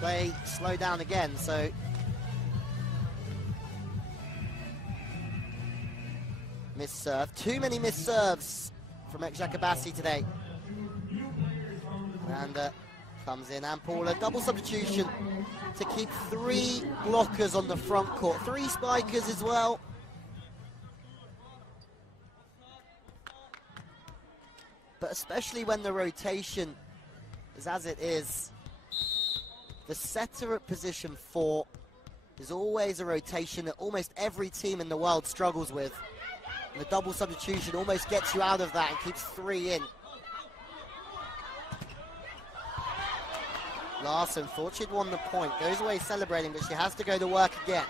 Play slow down again, so miss serve. Too many miss serves from Eczacibasi today. And comes in, and Paula, double substitution to keep 3 blockers on the front court. 3 spikers as well. But especially when the rotation is as it is, the setter at position 4 is always a rotation that almost every team in the world struggles with. And the double substitution almost gets you out of that and keeps 3 in. Larson thought she'd won the point, goes away celebrating, but she has to go to work again.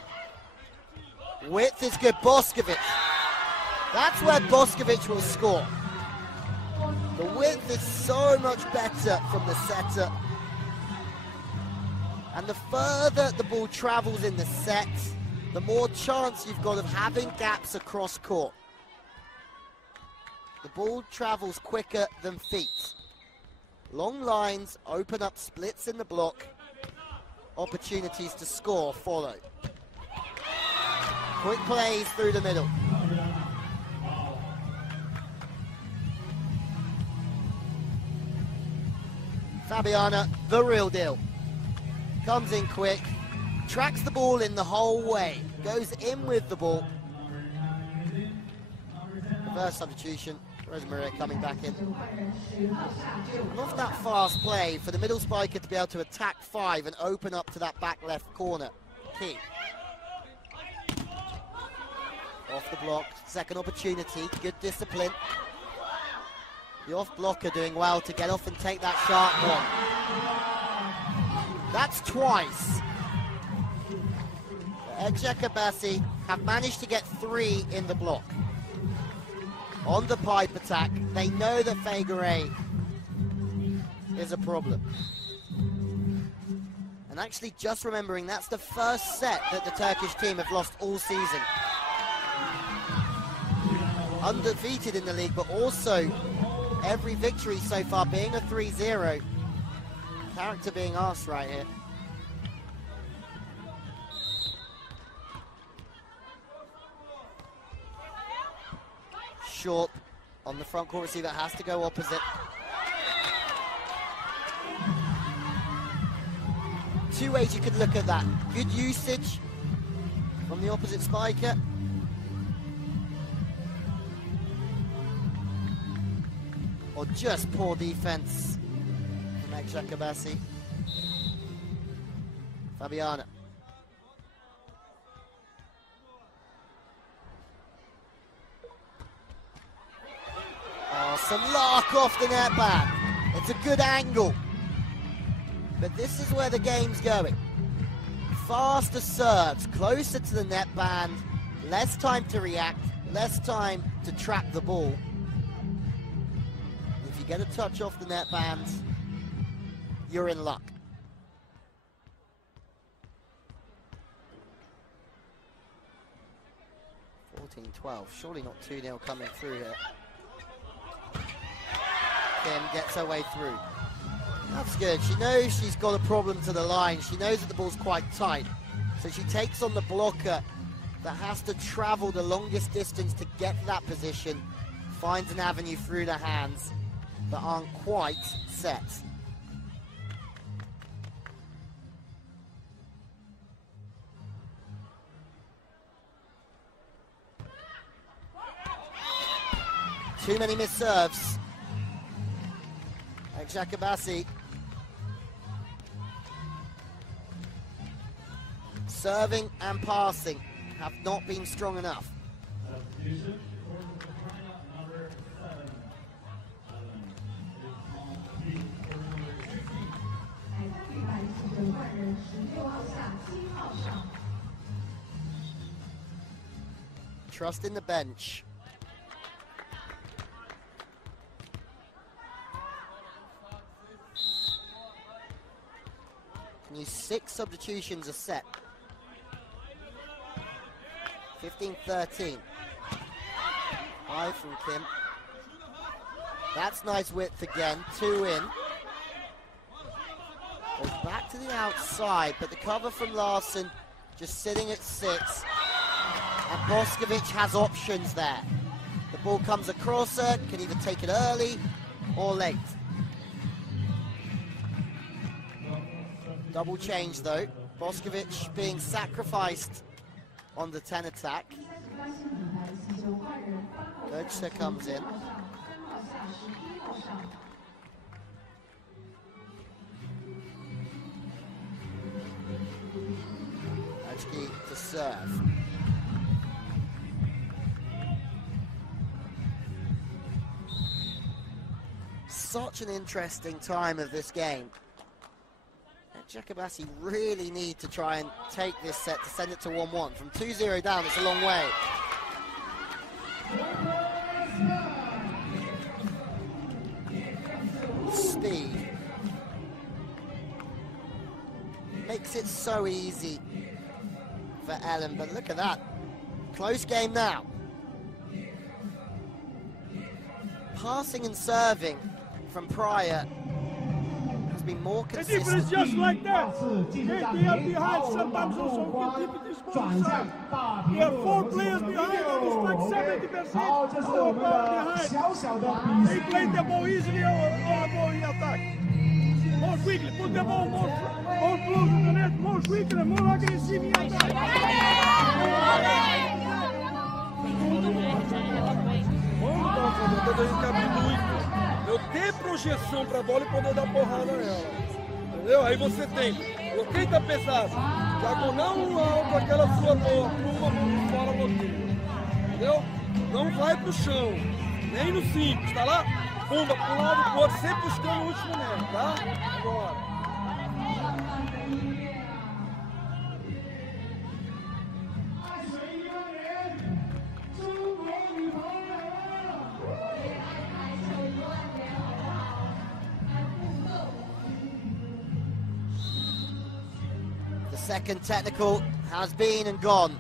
Width is good, Boskovic. That's where Boskovic will score. The width is so much better from the setter. And the further the ball travels in the set, the more chance you've got of having gaps across court. The ball travels quicker than feet. Long lines open up splits in the block. Opportunities to score follow. Quick plays through the middle. Fabiana, the real deal. Comes in quick, tracks the ball in the whole way, goes in with the ball. Reverse substitution, Rosemaria coming back in. And off that fast play, for the middle spiker to be able to attack 5 and open up to that back left corner, key. Off the block, second opportunity, good discipline. The off blocker doing well to get off and take that sharp one. That's twice. Eczacibasi have managed to get 3 in the block. On the pipe attack, they know that Fegare is a problem. And actually, just remembering, that's the first set that the Turkish team have lost all season. Undefeated in the league, but also every victory so far being a 3-0. Character being asked right here. Short on the front court receiver, has to go opposite. Two ways you could look at that. Good usage the opposite spiker. Or just poor defense from Eczacibasi. Fabiana. Oh, some lark off the net back. It's a good angle. But this is where the game's going. Faster serves, closer to the net band, less time to react, less time to track the ball. If you get a touch off the net band, you're in luck. (14-12), surely not 2-0 coming through here. Kim gets her way through. That's good. She knows she's got a problem to the line. She knows that the ball's quite tight. So she takes on the blocker that has to travel the longest distance to get to that position, finds an avenue through the hands that aren't quite set. Too many missed serves. Eczacibasi serving and passing have not been strong enough. Trust in the bench. Use 6 substitutions a set. 15-13. High from Kim. That's nice width again. 2 in. Goes back to the outside, but the cover from Larson just sitting at 6. And Boskovic has options there. The ball comes across her, can either take it early or late. Double change though. Boskovic being sacrificed on the 10 attack. Götze comes in. Ajki to serve. Such an interesting time of this game. Eczacibasi really need to try and take this set to send it to 1-1. From 2-0 down, it's a long way. Speed. Makes it so easy for Ellen, but look at that. Close game now. Passing and serving from Praia be more consistent. It's just like that. They are behind sometimes also can keep this ball inside. We have 4 players behind, almost like 70% our behind. They play the ball easily or ball in attack. More quickly, put the ball more close to the net, more quickly, more aggressive in attack. Eu ter projeção para a bola e poder dar porrada nela, entendeu? Aí você tem, bloqueio tá pesado, diagonal alto, aquela sua boa, uma mão fora bloqueio, entendeu? Não vai pro chão, nem no simples, tá lá? Pumba pro lado, pro outro, sempre buscando o último metro, tá? Agora. Second technical has been and gone.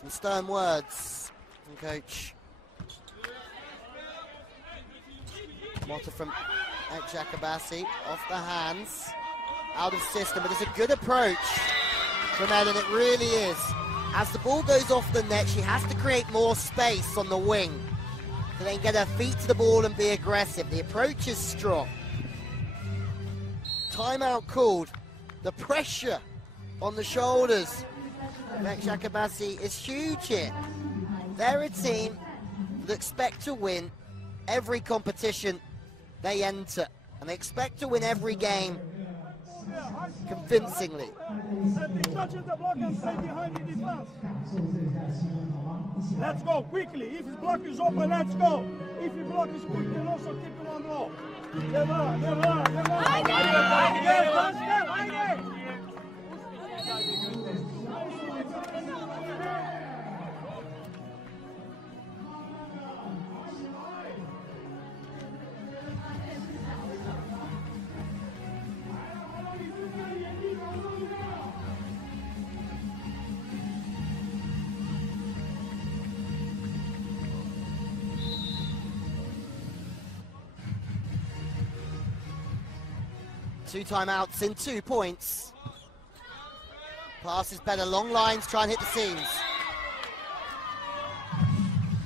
Some stern words from coach. Motta from Eczacibasi, off the hands, out of system, but it's a good approach from Ellen, it really is. As the ball goes off the net, she has to create more space on the wing to then get her feet to the ball and be aggressive. The approach is strong. Timeout called. The pressure on the shoulders Eczacibasi is huge here. They're a team that expect to win every competition they enter, and they expect to win every game convincingly. Let's go quickly. If his block is open, let's go. If his block is quick, then also keep him on low. Two timeouts in 2 points. Pass is better, long lines, try and hit the seams.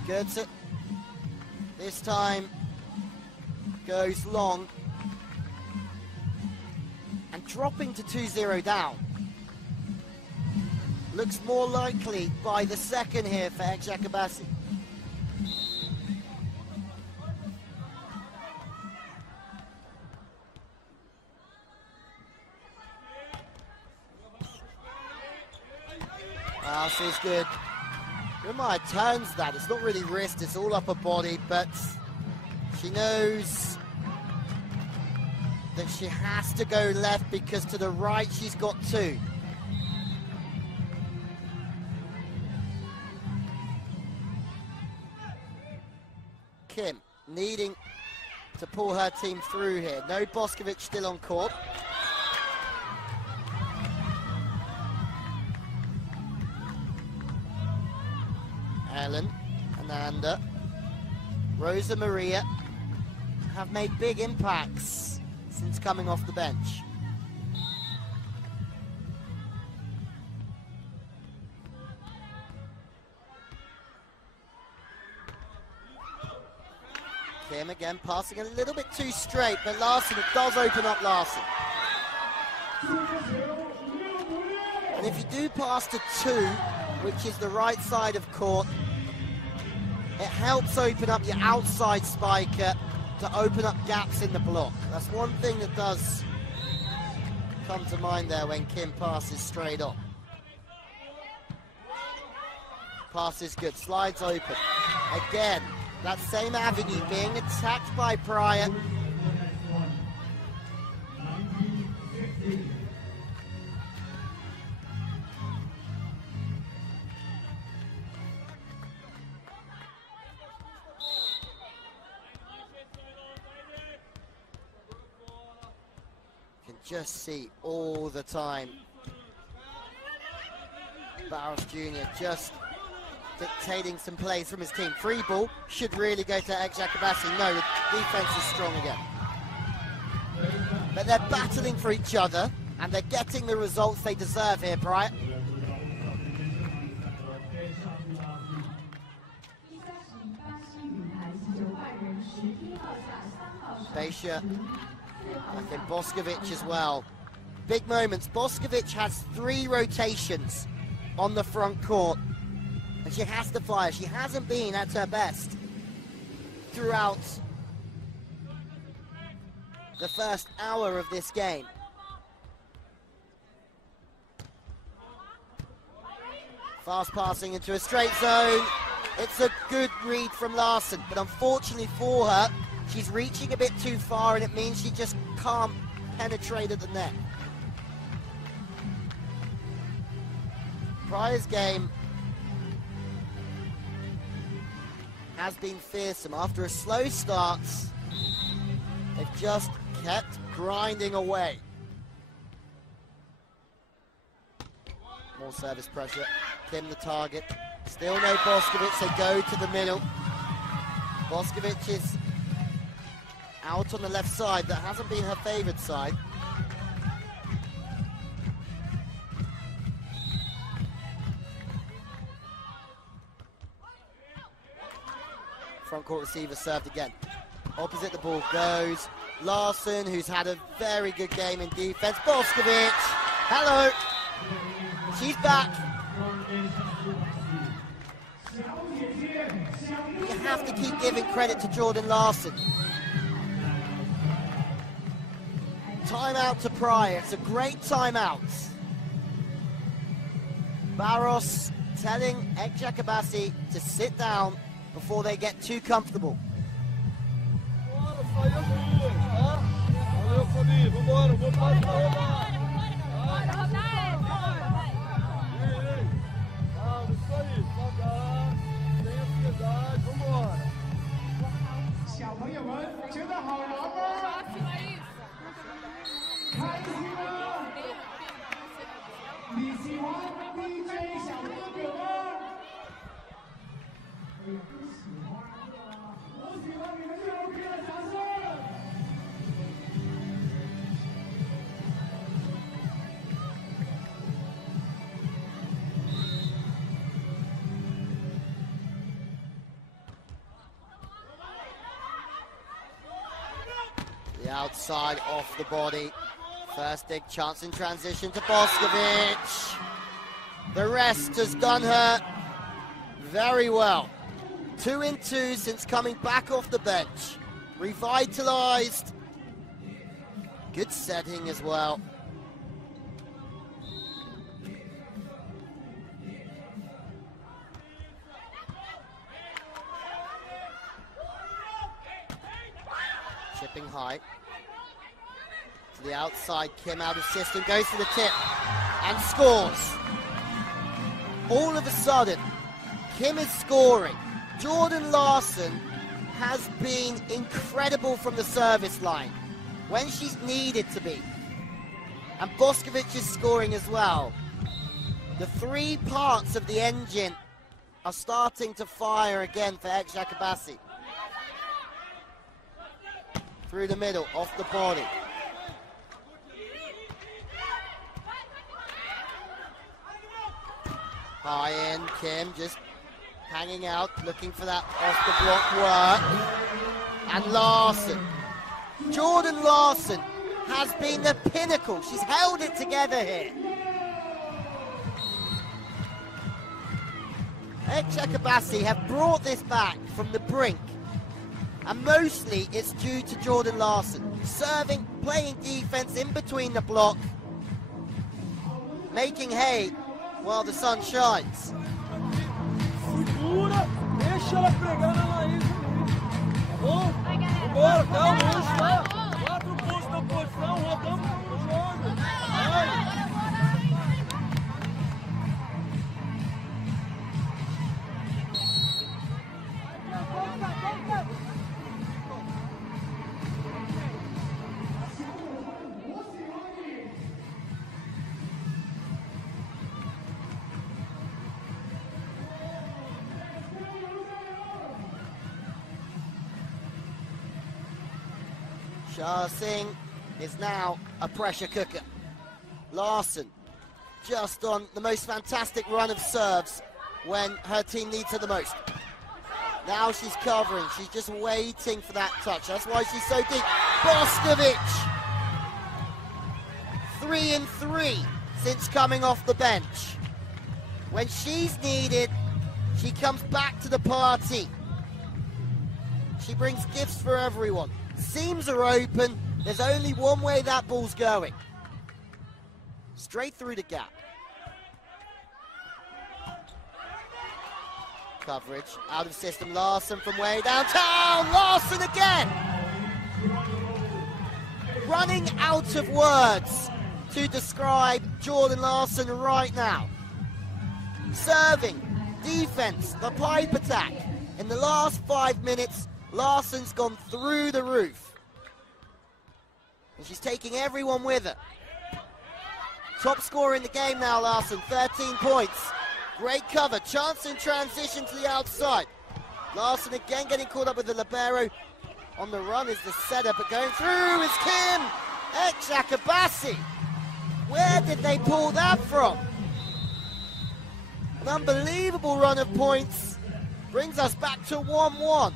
Goetze, this time, goes long. And dropping to 2-0 down. Looks more likely by the second here for Eczacibasi. Pass is good. Rumai turns that. It's not really wrist, it's all upper body, but she knows that she has to go left because to the right she's got two. Kim needing to pull her team through here. No Boskovic still on court. Ellen, Ananda, Rosa Maria have made big impacts since coming off the bench. Kim again passing a little bit too straight, but Larson, it does open up Larson. And if you do pass to two, which is the right side of court, it helps open up your outside spiker to open up gaps in the block. That's one thing that does come to mind there when Kim passes straight on. Pass is good, slides open. Again, that same avenue being attacked by Praia. Just see all the time Barros Jr. just dictating some plays from his team. Free ball should really go to Eczacibasi. No, the defense is strong again. But they're battling for each other and they're getting the results they deserve here, Praia. Beisha. I think Boskovic as well. Big moments. Boskovic has 3 rotations on the front court. And she has to fire. She hasn't been at her best throughout the first hour of this game. Fast passing into a straight zone. It's a good read from Larson, but unfortunately for her, she's reaching a bit too far and it means she just can't penetrate at the net. Praia's game has been fearsome. After a slow start, they've just kept grinding away. More service pressure. Kim the target. Still no Boskovic, they go to the middle. Boskovic is out on the left side. That hasn't been her favoured side. Front court receiver served again. Opposite the ball goes Larson, who's had a very good game in defense. Boskovic, hello. She's back. You have to keep giving credit to Jordan Larson. Timeout to Praia. It's a great timeout. Barros telling Eczacibasi to sit down before they get too comfortable. The outside off the body. First big chance in transition to Boskovic. The rest has done her very well. 2 in 2 since coming back off the bench. Revitalized. Good setting as well. Chipping high. To the outside, Kim out of system, goes for the tip and scores. All of a sudden, Kim is scoring. Jordan Larson has been incredible from the service line when she's needed to be. And Boskovic is scoring as well. The 3 parts of the engine are starting to fire again for Eczacibasi. Through the middle, off the body. High in, Kim just hanging out, looking for that off the block work. And Larson. Jordan Larson has been the pinnacle. She's held it together here. Eczacibasi have brought this back from the brink. And mostly it's due to Jordan Larson. Serving, playing defense in between the block. Making hay while the sun shines. Segura, deixa ela pregar na Laís ali. Tá bom? Vambora, calma, vamos lá. 4 pontos na posição, rodamos o jogo. Vai. Shah Singh is now a pressure cooker. Larson just on the most fantastic run of serves when her team needs her the most. Now she's covering, she's just waiting for that touch. That's why she's so deep. Boskovic! 3 in 3 since coming off the bench. When she's needed, she comes back to the party. She brings gifts for everyone. Seams are open. There's only one way that ball's going. Straight through the gap. Coverage. Out of system. Larson from way downtown. Larson again. Running out of words to describe Jordan Larson right now. Serving. Defense. The pipe attack. In the last 5 minutes, Larson's gone through the roof. And she's taking everyone with her. Top scorer in the game now, Larson, 13 points. Great cover, chance in transition to the outside. Larson again getting caught up with the libero. On the run is the setter, but going through is Kim. Eczacibasi. Where did they pull that from? An unbelievable run of points. Brings us back to 1-1.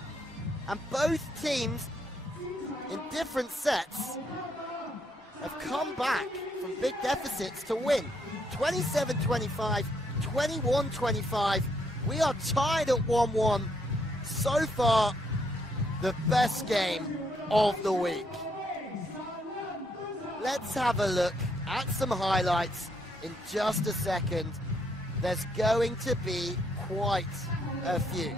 And both teams, in different sets, have come back from big deficits to win. 27-25, 21-25. We are tied at 1-1. So far, the best game of the week. Let's have a look at some highlights in just a second. There's going to be quite a few.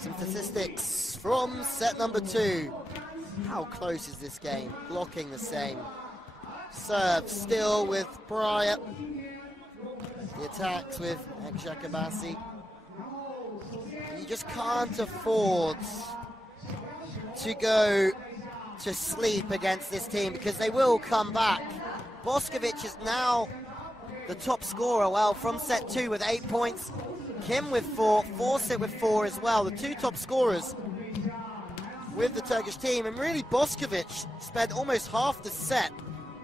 Some statistics from set number 2. How close is this game? Blocking the same. Serve still with Praia. The attacks with Eczacibasi. You just can't afford to go to sleep against this team because they will come back. Boskovic is now the top scorer, well, from set 2 with 8 points. Kim with 4, Forsyth with 4 as well, the 2 top scorers with the Turkish team. And really, Boskovic spent almost half the set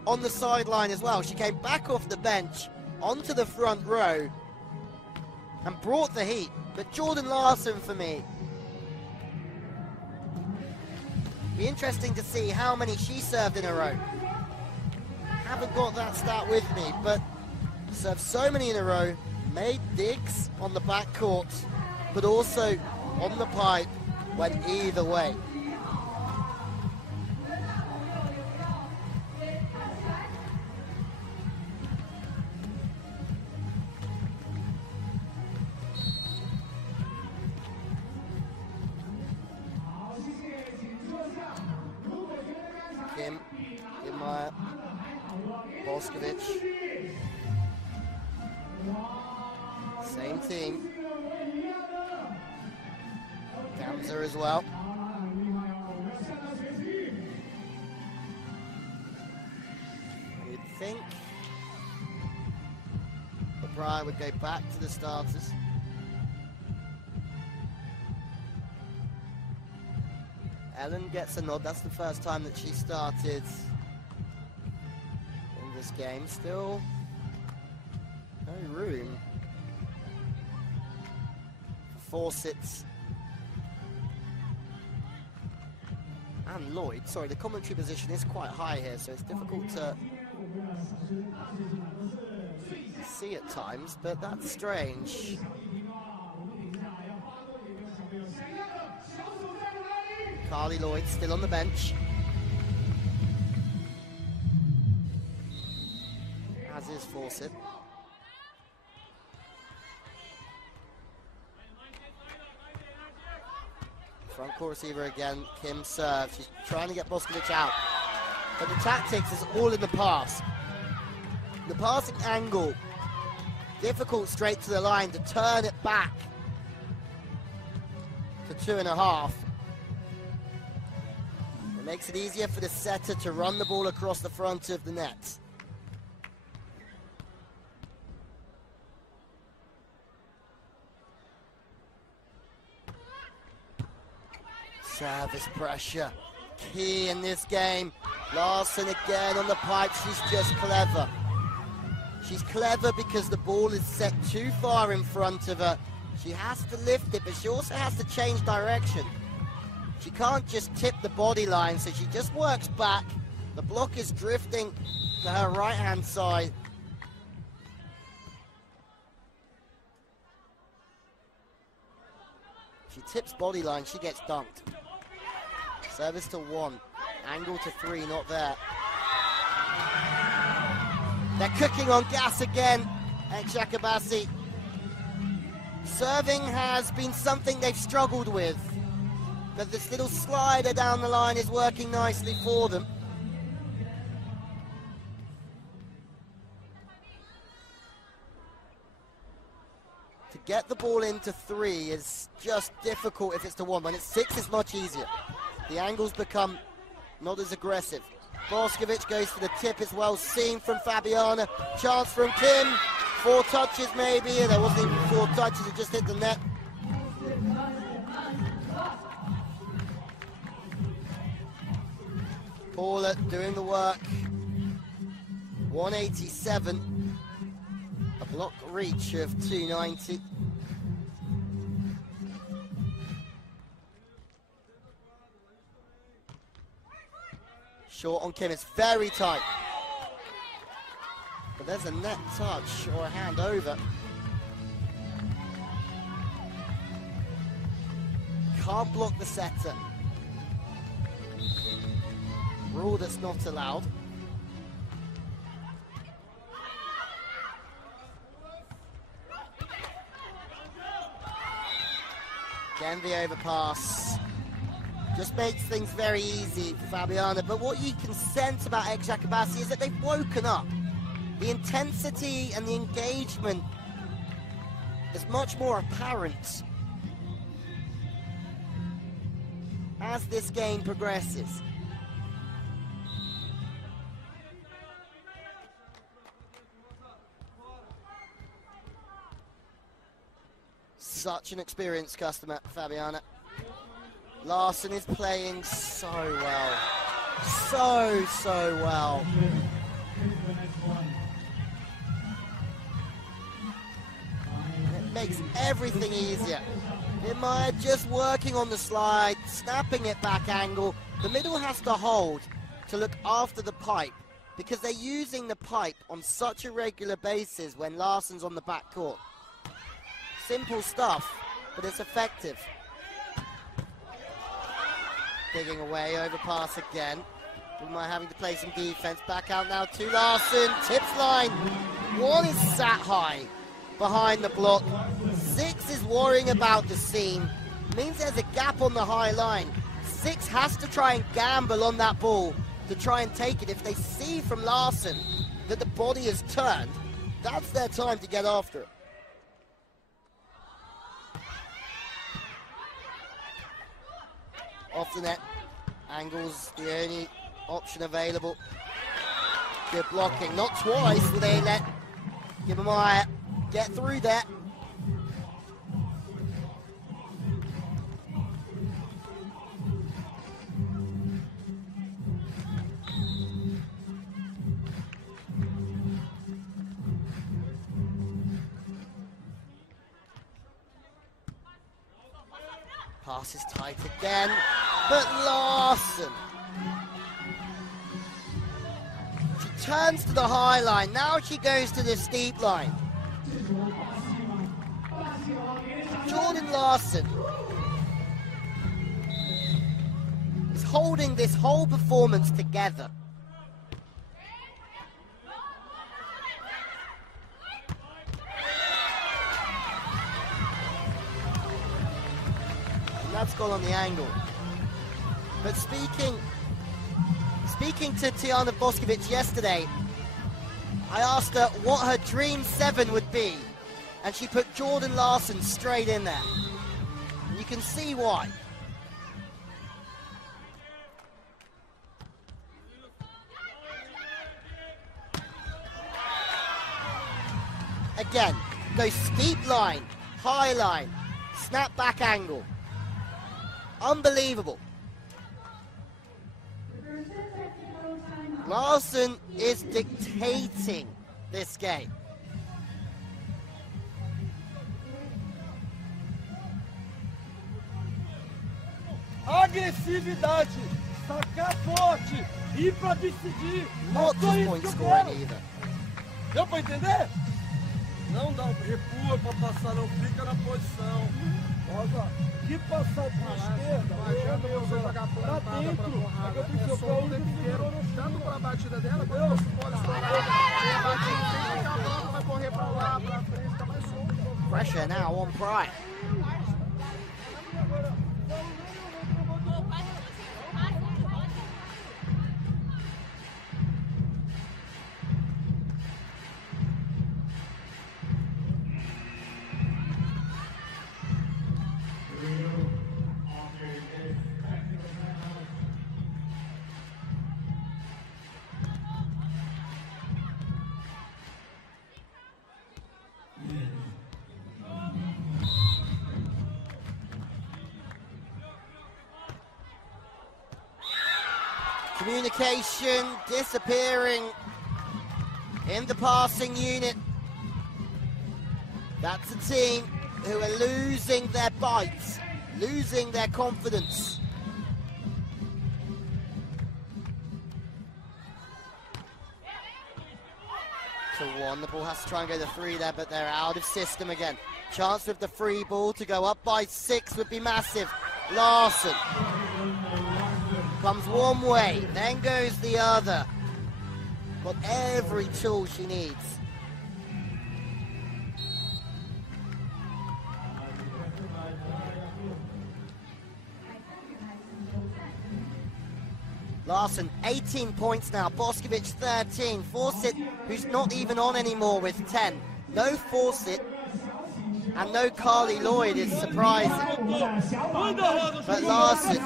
on the sideline as well. She came back off the bench onto the front row and brought the heat. But Jordan Larson, for me, be interesting to see how many she served in a row. Haven't got that stat with me, but served so many in a row. Made digs on the back court, but also on the pipe, went either way. Kim, Meyer, Boskovic. Same team. Gamza as well. You'd think the Praia would go back to the starters. Ellen gets a nod. That's the first time that she started in this game. Still no room. Forsyth and Lloyd. Sorry, the commentary position is quite high here, so it's difficult to see at times, but that's strange. Carly Lloyd still on the bench, as is Forsyth. Front court receiver again, Kim serves. She's trying to get Boskovic out. But the tactics is all in the pass. The passing angle, difficult straight to the line to turn it back to 2.5. It makes it easier for the setter to run the ball across the front of the net. Service pressure, key in this game. Larson again on the pipe. She's just clever. She's clever because the ball is set too far in front of her. She has to lift it, but she also has to change direction. She can't just tip the body line, so she just works back. The block is drifting to her right-hand side. She tips body line, she gets dunked. Service to 1, angle to 3, not there. They're cooking on gas again, Eczacibasi. Serving has been something they've struggled with, but this little slider down the line is working nicely for them. get the ball into 3 is just difficult if it's to 1. When it's 6, it's much easier. The angles become not as aggressive. Boskovic goes for the tip as well, seen from Fabiana. Chance from Kim. 4 touches maybe. There wasn't even 4 touches, it just hit the net. Paula doing the work. 187. A block reach of 290. Short on Kim, it's very tight. But there's a net touch or a hand over. Can't block the setter. Rule that's not allowed. Again, the overpass. Just makes things very easy for Fabiana. But what you can sense about Eczacibasi is that they've woken up. The intensity and the engagement is much more apparent as this game progresses. Such an experienced customer, Fabiana. Larson is playing so well. So well. It makes everything easier. Imaya just working on the slide, snapping it back angle. The middle has to hold to look after the pipe because they're using the pipe on such a regular basis when Larson's on the back court. Simple stuff, but it's effective. Digging away, overpass again. Imaya having to play some defense. Back out now to Larson. Tips line. 1 is sat high behind the block. 6 is worrying about the seam. Means there's a gap on the high line. 6 has to try and gamble on that ball to try and take it. If they see from Larson that the body is turned, that's their time to get after it. Off the net. Angles the only option available. Good blocking. Not twice will they let Imaya get through there. Pass is tight again, but Larson. She turns to the high line, now she goes to the steep line. Jordan Larson is holding this whole performance together. That's gone on the angle. But speaking to Tiana Boskovic yesterday, I asked her what her dream 7 would be, and she put Jordan Larson straight in there. And you can see why. Again, goes steep line, high line, snap back angle. Unbelievable. Larson is dictating this game. Agressividade, sacar forte, ir pra decidir. Not just point scoring either. Deu pra entender? Não dá, recua pra passar, não fica na posição. Rosa, que passar pra esquerda, não adianta você jogar plantada pra porrada. É só o tempo inteiro, tanto pra batida dela, quanto você pode estourar. A batida acabando, vai correr pra lá, pra frente, fica mais solto. Pressure now on Praia. Communication disappearing in the passing unit. That's a team who are losing their bites, losing their confidence. To one, the ball has to try and go to three there, but they're out of system again. Chance with the free ball to go up by 6 would be massive. Larson comes one way, then goes the other. Got every tool she needs. Larson, 18 points now. Boskovic, 13. Fawcett, who's not even on anymore, with 10. No Fawcett and no Carly Lloyd is surprising. But Larson,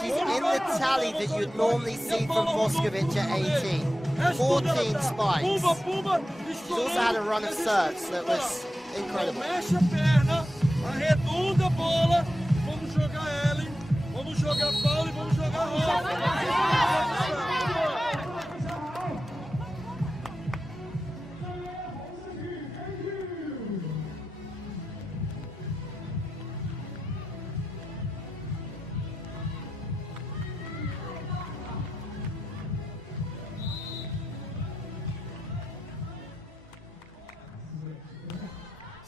she's in the tally that you'd normally see from Boskovic at 18. 14 spikes. She's also had a run of serves that was incredible. Mexe a perna, arredonda a bola, vamos jogar ela, vamos jogar Paulo e vamos jogar Rafa.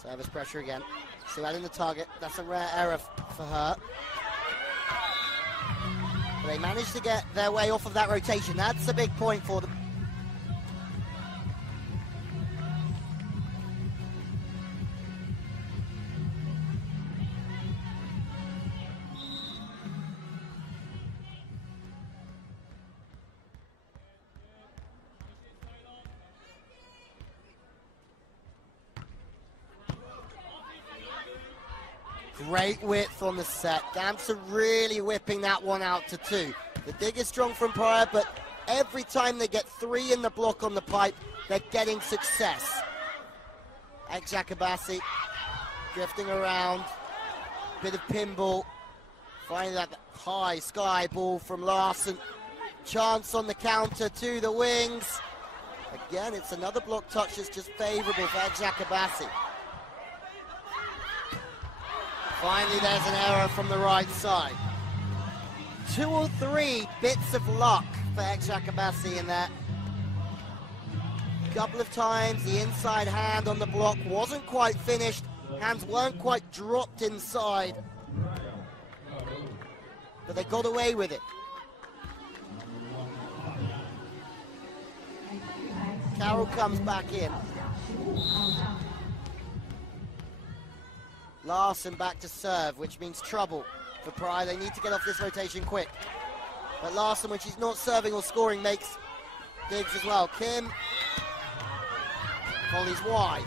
Service pressure again. Still adding the target. That's a rare error for her. But they managed to get their way off of that rotation. That's a big point for them. Great width on the set. Damps are really whipping that one out to 2. The dig is strong from Praia, but every time they get 3 in the block on the pipe, they're getting success. Eczacibasi drifting around. Bit of pinball. Finding that high sky ball from Larson. Chance on the counter to the wings. Again, it's another block touch that's just favorable for Eczacibasi. Finally, there's an error from the right side. 2 or 3 bits of luck for Eczacibasi in that. A couple of times the inside hand on the block wasn't quite finished. Hands weren't quite dropped inside. But they got away with it. Carroll comes back in. Larson back to serve, which means trouble for Praia. They need to get off this rotation quick. But Larson, when she's not serving or scoring, makes digs as well. Kim volleys wide.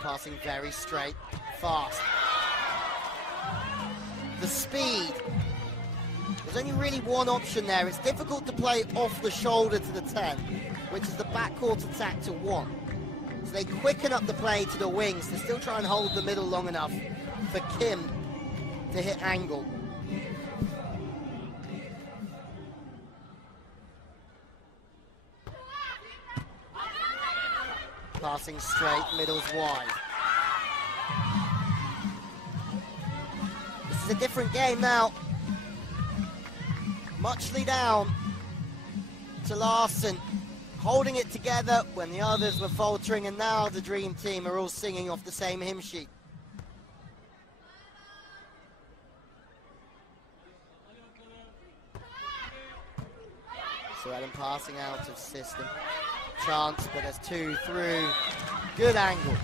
Passing very straight, fast. The speed. There's only really one option there. It's difficult to play off the shoulder to the 10, which is the backcourt attack to 1. So they quicken up the play to the wings to still try and hold the middle long enough for Kim to hit angle. Passing straight, middle's wide. This is a different game now. Muchly down to Larson, holding it together when the others were faltering, and now the Dream Team are all singing off the same hymn sheet. So Adam passing out of system. Chance, but there's 2 through. Good angle.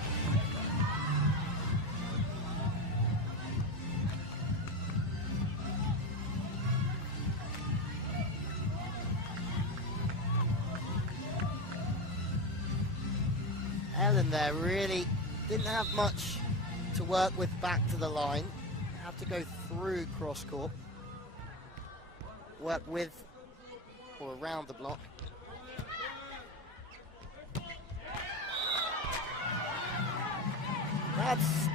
Ellen there really didn't have much to work with back to the line. Have to go through cross court. Work with or around the block. That's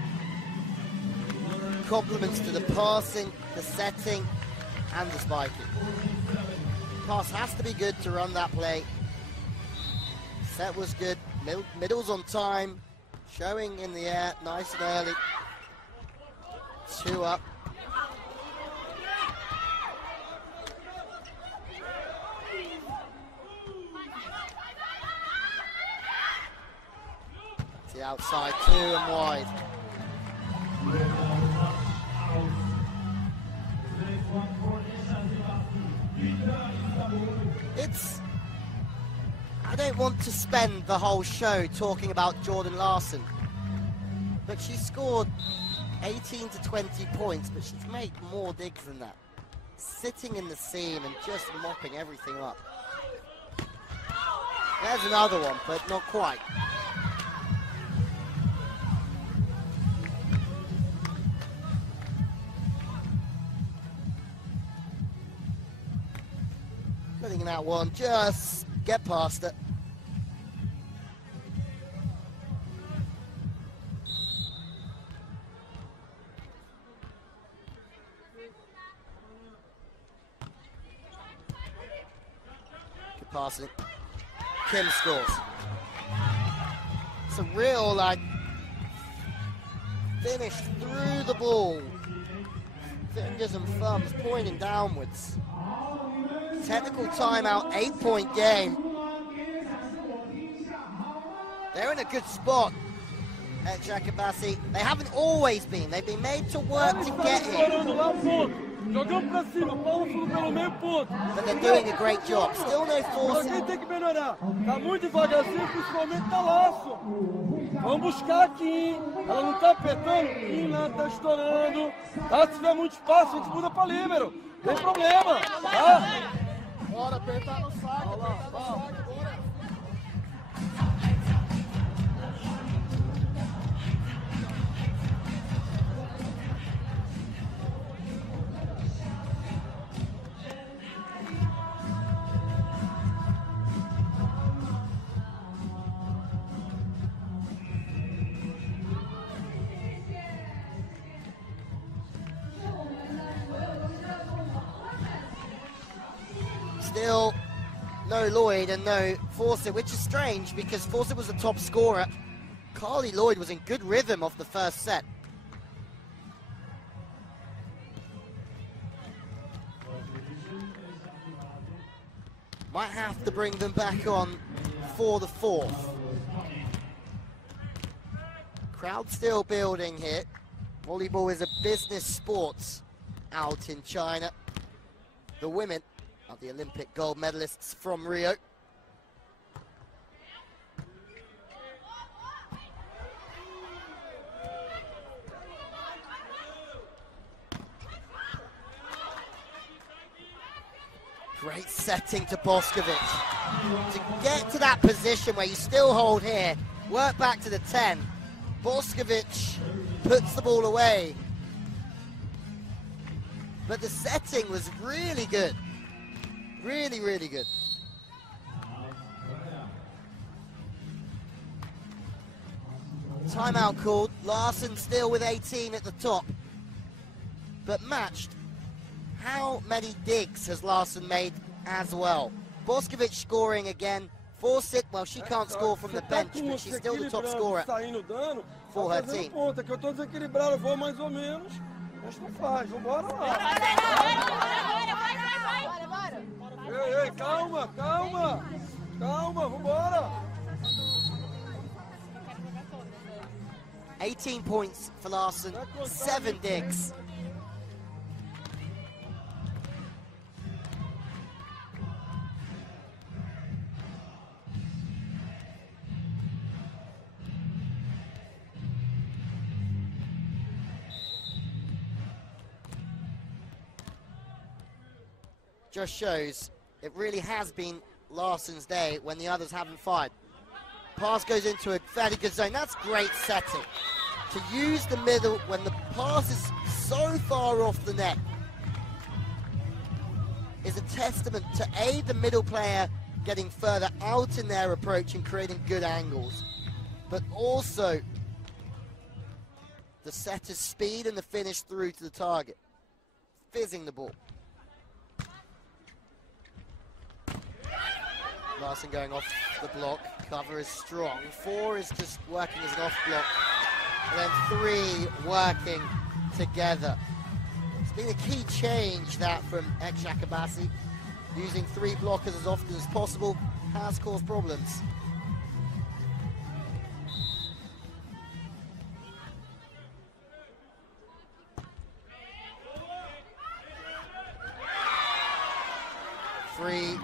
compliments to the passing, the setting, and the spiking. Pass has to be good to run that play. Set was good, middle's on time, showing in the air, nice and early. 2 up. To the outside, 2 and wide. I don't want to spend the whole show talking about Jordan Larson, but she scored 18 to 20 points, but she's made more digs than that. Sitting in the seam and just mopping everything up. There's another one, but not quite. Putting in that one, just get past it. Good passing. Kim scores. It's a real, like, finish through the ball. Fingers and thumbs pointing downwards. Technical timeout, 8-point game. They're in a good spot, Eczacibasi. They haven't always been. They've been made to work to get here. But they're doing a great job. Still no force. Alguém tem que melhorar. Tá muito devagarzinho, principalmente tá laço. Vamos buscar aqui. Ela não tá apertando. E lá tá estourando. Tá? Se tiver muito espaço, a gente muda pra líbero. Tem problema. Tá? Bora, apertar no saque, apertar no saque, bora. Still no Lloyd and no Fawcett, which is strange because Fawcett was the top scorer. Carly Lloyd was in good rhythm off the first set. Might have to bring them back on for the fourth. Crowd still building here. Volleyball is a business sport out in China. The women are the Olympic gold medalists from Rio. Great setting to Boskovic. To get to that position where you still hold here, work back to the 10. Boskovic puts the ball away. But the setting was really good. Really, really good. Timeout called. Larson still with 18 at the top. But matched. How many digs has Larson made as well? Boskovic scoring again. Fawcett, well, she can't score from the bench, but she's still the top scorer for her team. Ponta, que eu tô desequilibrado, vou mais ou menos. Mas não faz, vambora lá. Ei, calma, calma. Calma, vambora. 18 points for Larson, 7 digs. Just shows it really has been Larson's day when the others haven't fired. Pass goes into a fairly good zone. That's great setting. To use the middle when the pass is so far off the net is a testament to the middle player getting further out in their approach and creating good angles, but also the setter's speed and the finish through to the target, fizzing the ball. Larson going off the block, cover is strong. 4 is just working as an off block, and then 3 working together. It's been a key change that from Eczacibasi. Using 3 blockers as often as possible has caused problems. Free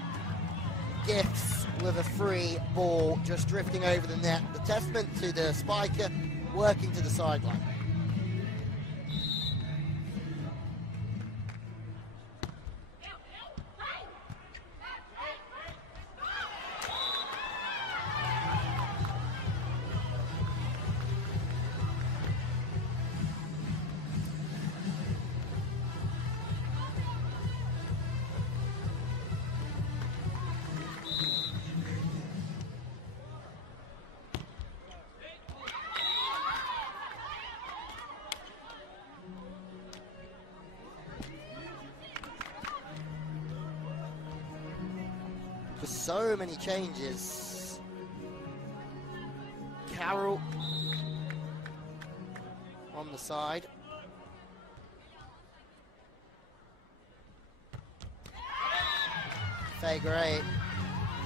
gifts with a free ball just drifting over the net. The testament to the spiker working to the sideline. So many changes. Carroll on the side. Fagre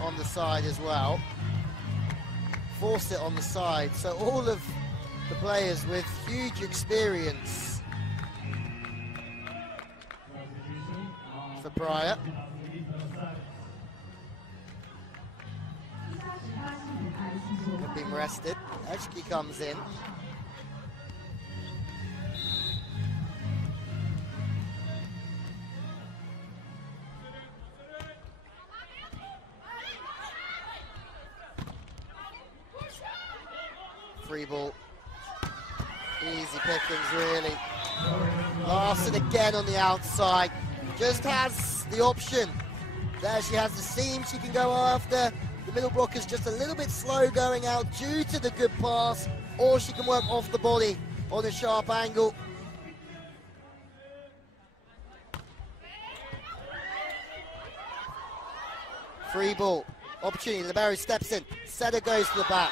on the side as well. Fawcett on the side. So all of the players with huge experience for Praia. Been rested. Eczacibasi comes in. Free ball. Easy pickings, really. Larson again on the outside. Just has the option. There she has the seam she can go after. The middle block is just a little bit slow going out due to the good pass, or she can work off the body on a sharp angle. Free ball, opportunity, Libero steps in, setter goes to the back.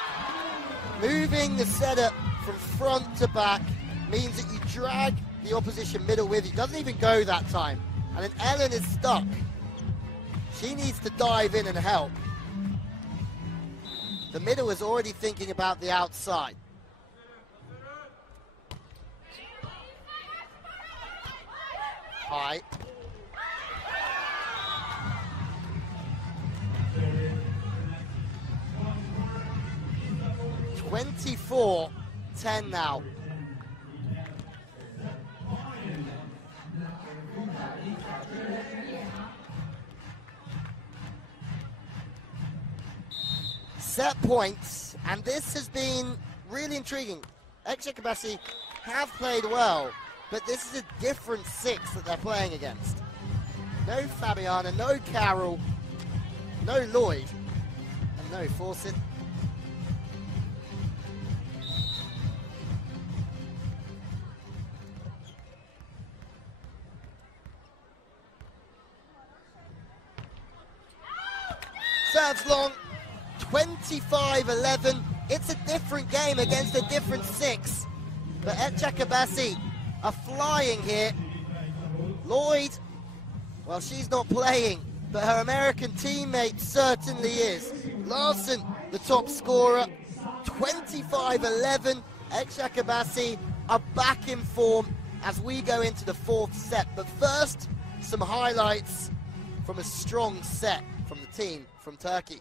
Moving the setter from front to back means that you drag the opposition middle with you. Doesn't even go that time. And then Ellen is stuck. She needs to dive in and help. The middle is already thinking about the outside. High. (24-10) now. Set points, and this has been really intriguing. Eczacibasi have played well, but this is a different 6 that they're playing against. No Fabiana, no Carroll, no Lloyd, and no Fawcett. Serves long. 25-11. It's a different game against a different 6. But Eczacibasi are flying here. Lloyd, well, she's not playing, but her American teammate certainly is. Larson, the top scorer, 25-11. Eczacibasi are back in form as we go into the 4th set. But first, some highlights from a strong set from the team from Turkey.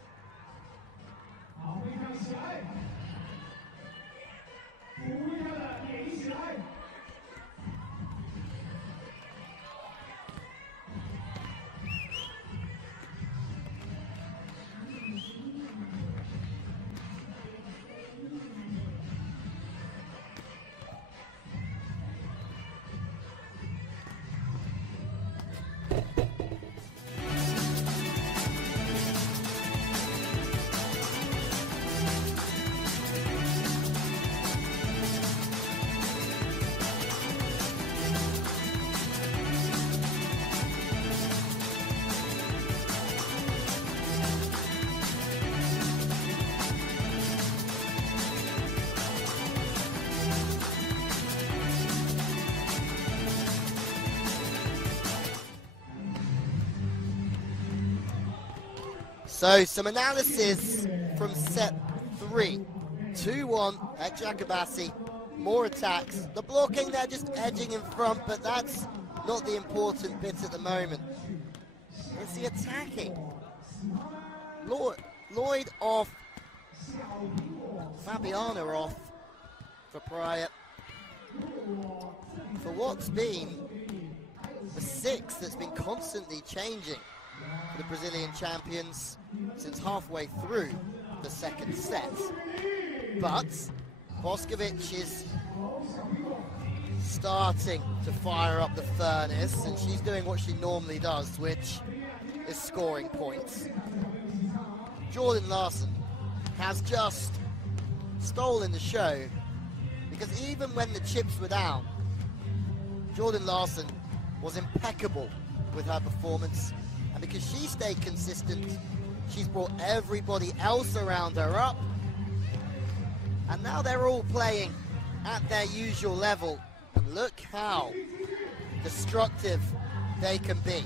So some analysis from set 3. 2-1 Eczacibasi, more attacks. The blocking, they're just edging in front, but that's not the important bit at the moment. It's the attacking. Lloyd off, Fabiana off for Praia. For what's been the 6 that's been constantly changing for the Brazilian champions since halfway through the second set. But Boskovic is starting to fire up the furnace, and she's doing what she normally does, which is scoring points. Jordan Larson has just stolen the show, because even when the chips were down, Jordan Larson was impeccable with her performance, and because she stayed consistent, she's brought everybody else around her up, and now they're all playing at their usual level, and look how destructive they can be.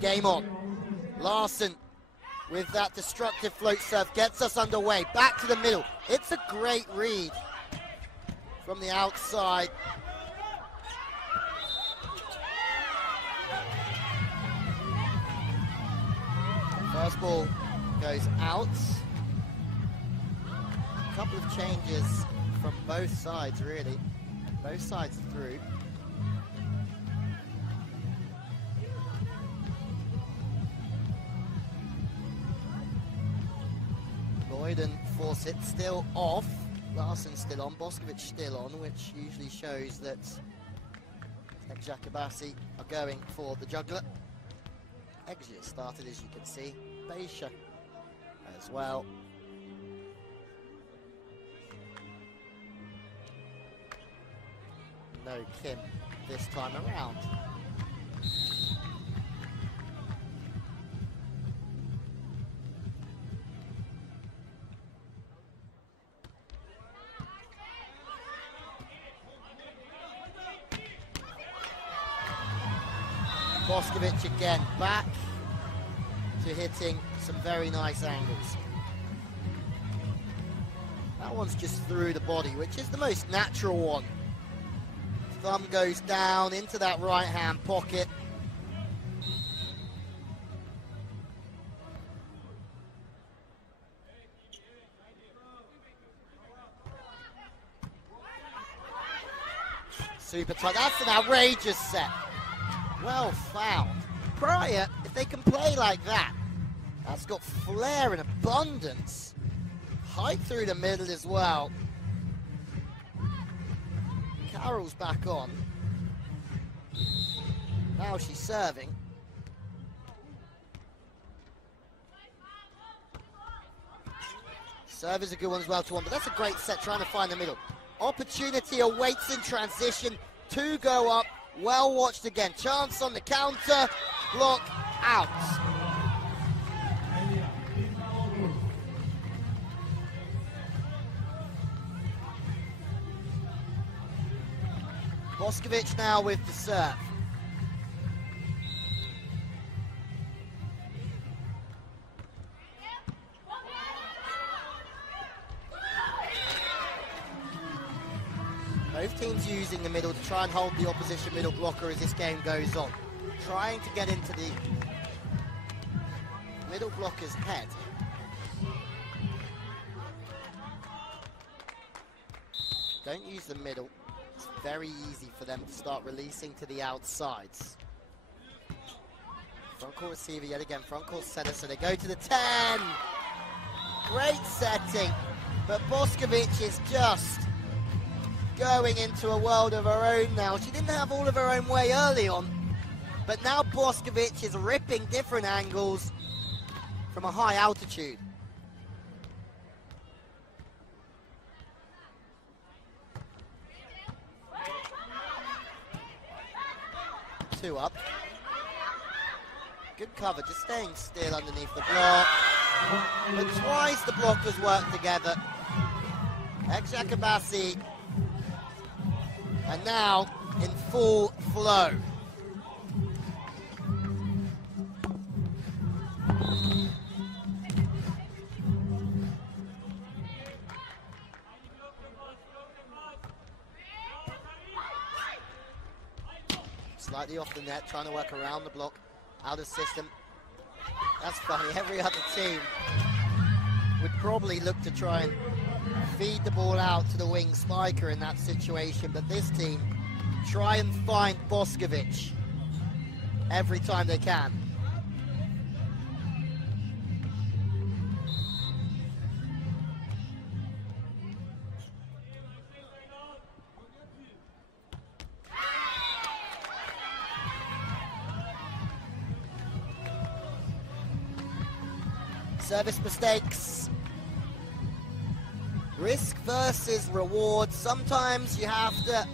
Game on. Larson with that destructive float serve gets us underway. Back to the middle. It's a great read from the outside. First ball goes out. A couple of changes from both sides, really. Both sides through. Lloyd and Fawcett still off. Larson still on, Boskovic still on, which usually shows that Eczacibasi are going for the juggler. Exit started, as you can see. Beisha as well. No Kim this time around. Boskovic again, back to hitting some very nice angles. That one's just through the body, which is the most natural one. Thumb goes down into that right-hand pocket. Super tight. That's an outrageous set. Well found. Praia, if they can play like that, that's got flair and abundance. Height through the middle as well. Carroll's back on. Now she's serving. Serve is a good one as well to one, but that's a great set trying to find the middle. Opportunity awaits in transition. 2 go up. Well watched again. Chance on the counter. Block out. Boskovic now with the serve. Both teams using the middle to try and hold the opposition middle blocker as this game goes on. Trying to get into the middle blocker's head. Don't use the middle. It's very easy for them to start releasing to the outsides. Front court receiver yet again, front court setter, so they go to the 10. Great setting, but Boskovic is just going into a world of her own now. She didn't have all of her own way early on, but now Boskovic is ripping different angles from a high altitude. Two up. Good cover, just staying still underneath the block. But twice the blockers work together. Eczacibasi, and now in full flow. Slightly off the net, trying to work around the block, out of system. That's funny, every other team would probably look to try and feed the ball out to the wing spiker in that situation, but this team try and find Boskovic every time they can. Service mistakes. Risk versus reward. Sometimes you have to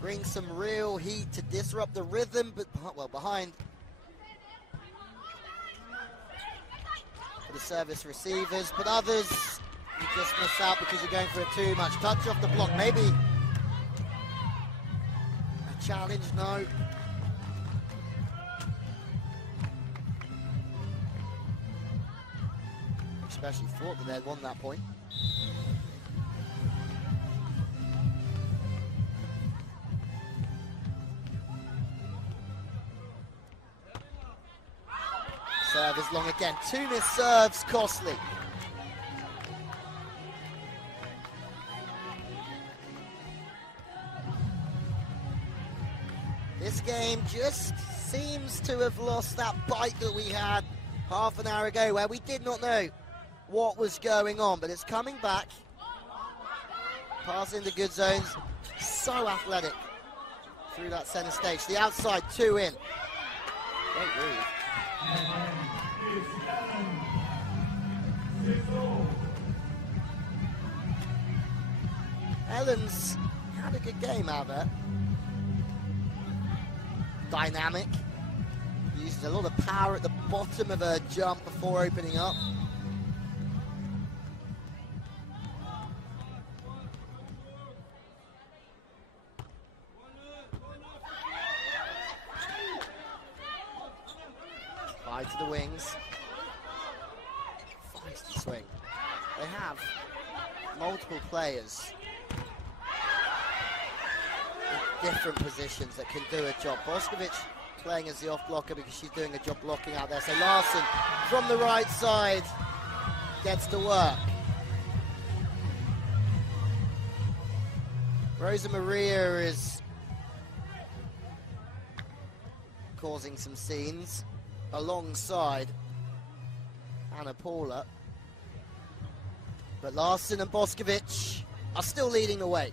bring some real heat to disrupt the rhythm, but well, behind for the service receivers, but others you just miss out because you're going for a too much touch off the block. Maybe a challenge, no. Especially thought that they'd won that point. Serve is long again. Two missed serves, costly. This game just seems to have lost that bite that we had half an hour ago, where we did not know what was going on, but it's coming back. Pass into good zones. So athletic through that center stage. The outside, two in. Great move. Ellen's had a good game out there. Dynamic. Uses a lot of power at the bottom of her jump before opening up. To the wings. Feisty swing. They have multiple players in different positions that can do a job. Boskovic playing as the off blocker because she's doing a job blocking out there. So Larson from the right side gets to work. Rosa Maria is causing some scenes alongside Anna Paula. But Larson and Boskovic are still leading the way.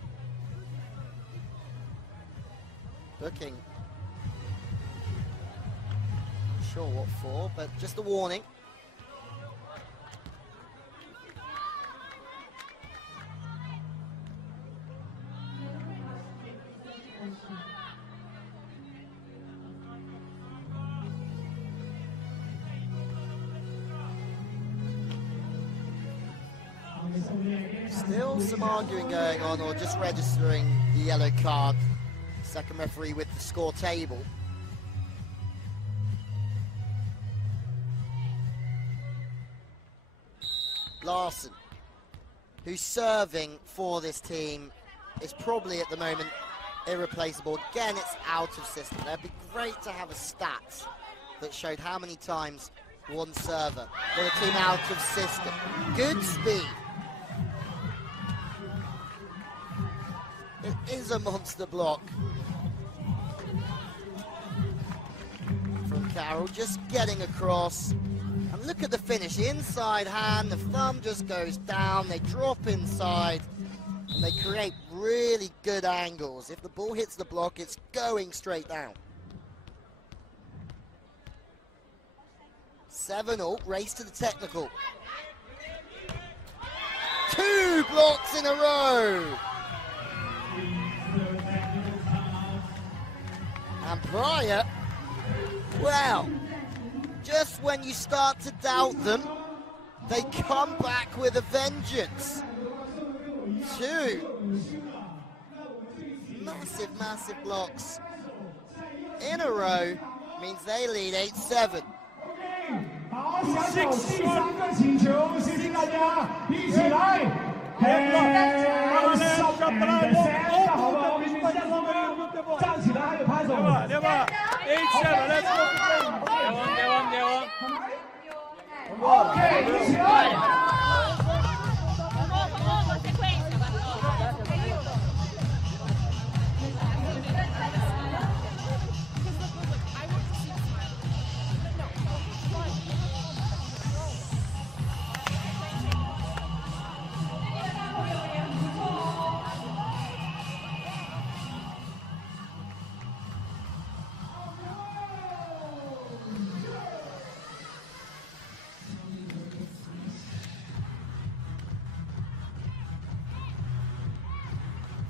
Booking. Not sure what for, but just a warning. Still some arguing going on, or just registering the yellow card. Second referee with the score table. Larson, who's serving for this team, is probably at the moment irreplaceable. Again, it's out of system. It'd be great to have a stat that showed how many times one server got a team out of system. Good speed. It is a monster block from Carroll just getting across. And look at the finish, inside hand, the thumb just goes down, they drop inside, and they create really good angles. If the ball hits the block, it's going straight down. 7-all, race to the technical. 2 blocks in a row. And Praia, well, just when you start to doubt them, they come back with a vengeance. 2 massive, massive blocks in a row means they lead 8-7. 好，下场第3个请求，谢谢大家，一起来。好不好？站起来，还有拍手。8-7, let's go. Yeon. OK，一起来。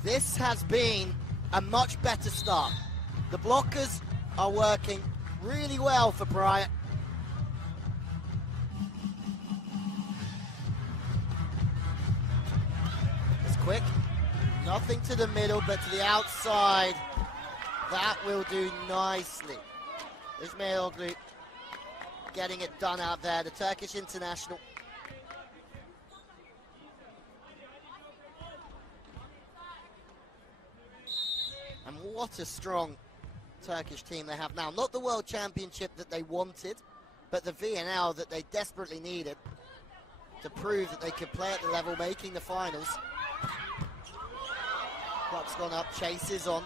This has been a much better start. The blockers are working really well for Praia. It's quick, nothing to the middle, but to the outside. That will do nicely. Ismail Glu getting it done out there, the Turkish international. And what a strong Turkish team they have now. Not the World Championship that they wanted, but the VNL that they desperately needed to prove that they could play at the level, making the finals. Clock's gone up, Chase is on.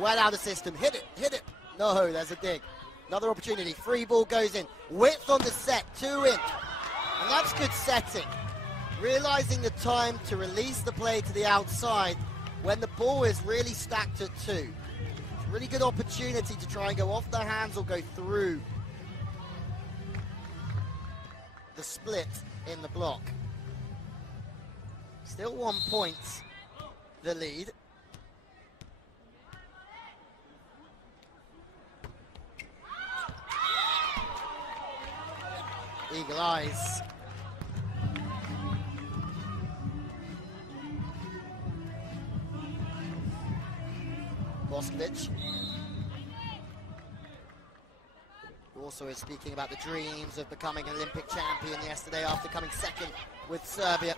Well out of system, hit it. No, there's a dig. Another opportunity, free ball goes in. Width on the set, 2 in. And that's good setting. Realizing the time to release the play to the outside when the ball is really stacked at 2. It's a really good opportunity to try and go off their hands or go through the split in the block. Still 1 point, the lead. Eagle eyes. Boskovic, who also is speaking about the dreams of becoming an Olympic champion yesterday after coming second with Serbia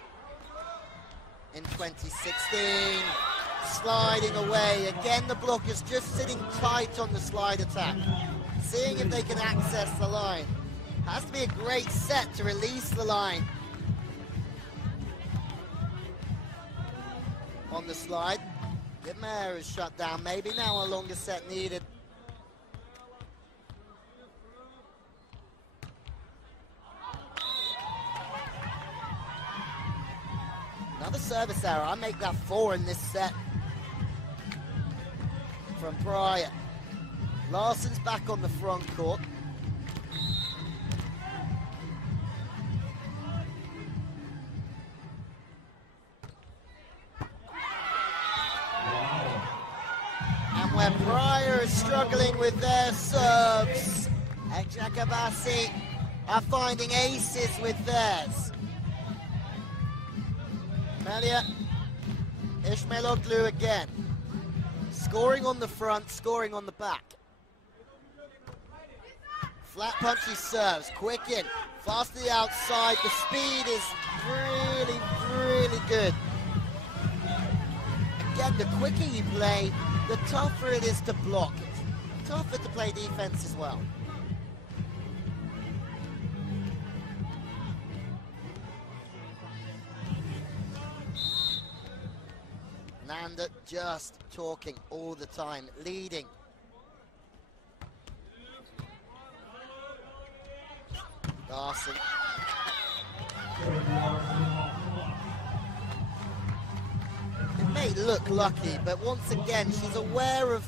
in 2016. Sliding away. Again, the block is just sitting tight on the slide attack, seeing if they can access the line. Has to be a great set to release the line on the slide. Gitmer is shut down. Maybe now a longer set needed. Another service error. I make that 4 in this set from Praia. Larsson's back on the front court. Where Praia is struggling with their serves, Eczacibasi are finding aces with theirs. Melia Ismailoglu again, scoring on the front, scoring on the back. Flat punchy serves, quick in, fast to the outside, the speed is really, really good. Again, the quicker you play, the tougher it is to block it. Tougher to play defense as well. Nanda just talking all the time, leading. Larson. May look lucky, but once again, she's aware of,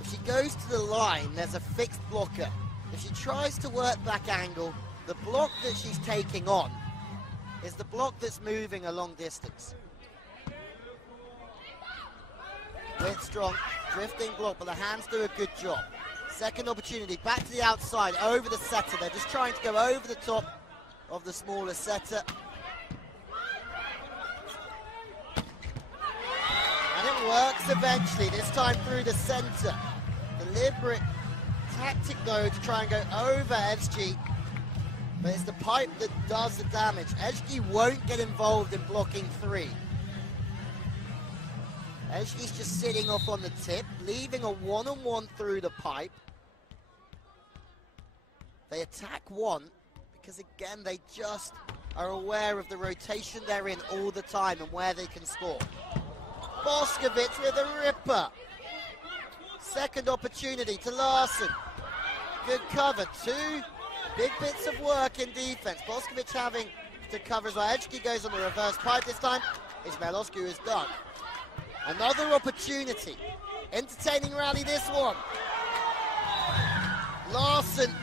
if she goes to the line, there's a fixed blocker. If she tries to work back angle, the block that she's taking on is the block that's moving a long distance. Width strong, drifting block, but the hands do a good job. Second opportunity, back to the outside, over the setter. They're just trying to go over the top of the smaller setter. And it works eventually, this time through the center. Deliberate tactic though to try and go over Eczacibasi, but it's the pipe that does the damage. Eczacibasi won't get involved in blocking 3. Eczacibasi's just sitting off on the tip, leaving a one-on-one through the pipe. They attack 1 because again they just are aware of the rotation they're in all the time and where they can score. Boskovic with a ripper. Second opportunity to Larson. Good cover, 2 big bits of work in defense. Boskovic having to cover as well. Eczacibasi goes on the reverse pipe this time. Ismailescu is done. Another opportunity. Entertaining rally this one. Larson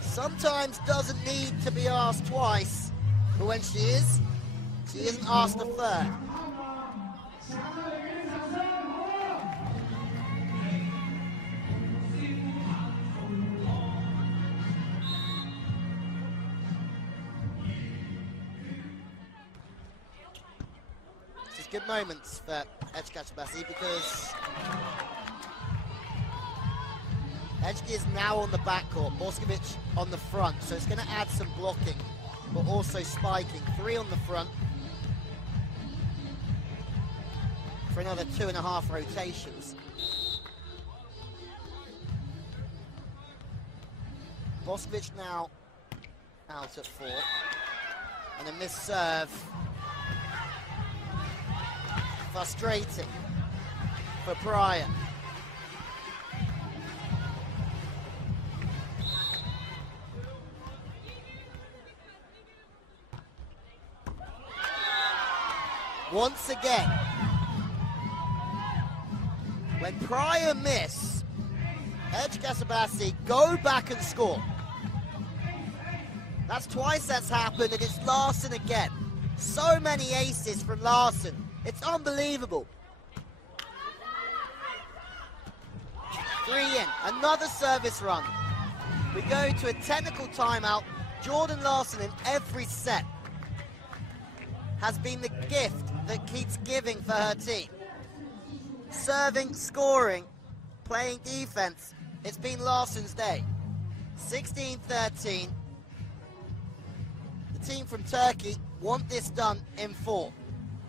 sometimes doesn't need to be asked twice, but when she isn't asked a third. Good moments for Eczacibasi because Eczacibasi is now on the backcourt, Boskovic on the front, so it's going to add some blocking, but also spiking. 3 on the front for another 2.5 rotations. Boskovic now out at 4, and a missed serve. Frustrating for Praia. Once again, when Praia miss, Eczacibasi go back and score. That's twice that's happened, and it's Larson again. So many aces from Larson. It's unbelievable. 3 in, another service run. We go to a technical timeout. Jordan Larson in every set has been the gift that keeps giving for her team. Serving, scoring, playing defense. It's been Larson's day. 16-13. The team from Turkey want this done in 4.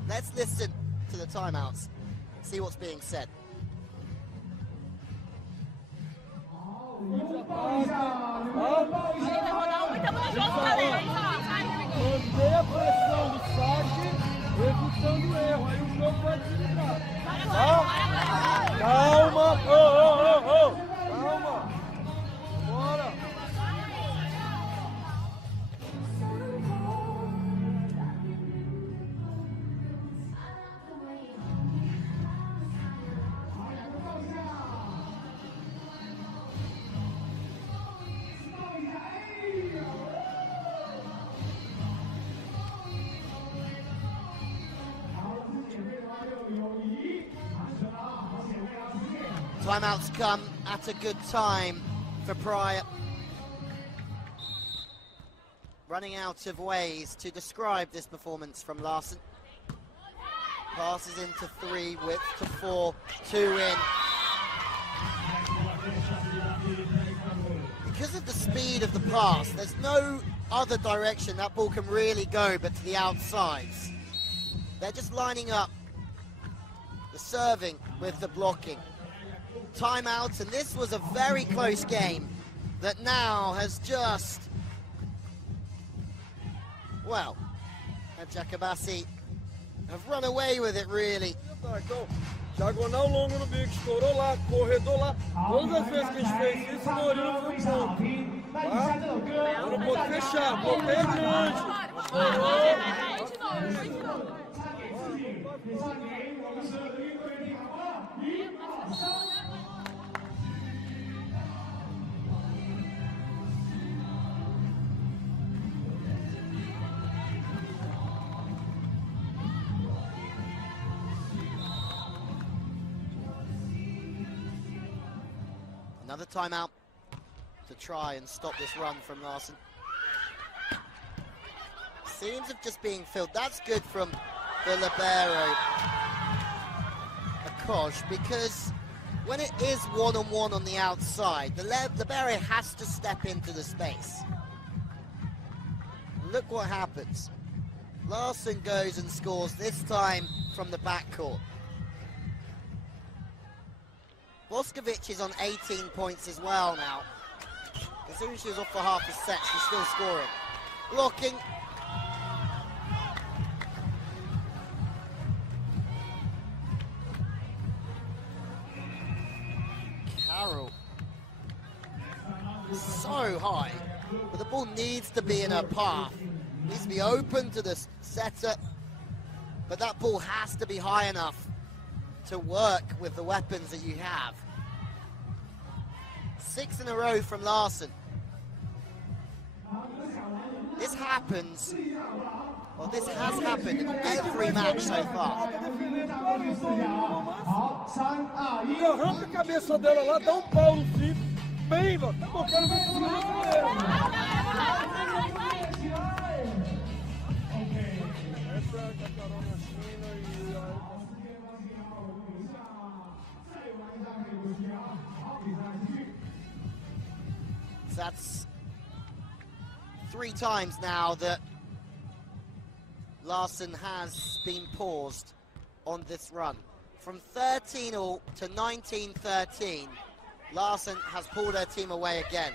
Let's listen to the timeouts, see what's being said. Manter a pressão do saque, evitando o erro, aí o jogo vai desligar. Calma, calma, bora. Timeouts come at a good time for Praia. Running out of ways to describe this performance from Larson. Passes into 3, width to 4, 2 in. Because of the speed of the pass, there's no other direction that ball can really go but to the outsides. They're just lining up the serving with the blocking. Timeouts, and this was a very close game that now has just, well, Eczacibasi have run away with it really. Então, diagonal longo no bico, estourou lá, corredor lá. Todas as vezes que a gente fez isso, o Mourinho foi pro ponto. 那以下这首歌， Eu não pode fechar, bloqueio é grande. 唱给自己，也唱给我们所有的运动员听，好不好？1、2、3。 Another timeout to try and stop this run from Larson. Seems of just being filled. That's good from the libero, Akosh, because when it is one-on-one on the outside, the libero has to step into the space. Look what happens. Larson goes and scores, this time from the backcourt. Boskovic is on 18 points as well now. Considering she was off for half a set, she's still scoring. Blocking. Carroll. So high. But the ball needs to be in her path. Needs to be open to the setter. But that ball has to be high enough to work with the weapons that you have. 6 in a row from Larson. This happens, well, this has happened in every match so far. Arranca a cabeça dela lá, dá pau no Cifre. Bem, tá bom, quero ver se ela That's 3 times now that Larson has been paused on this run. From 13-all to 19-13, Larson has pulled her team away again.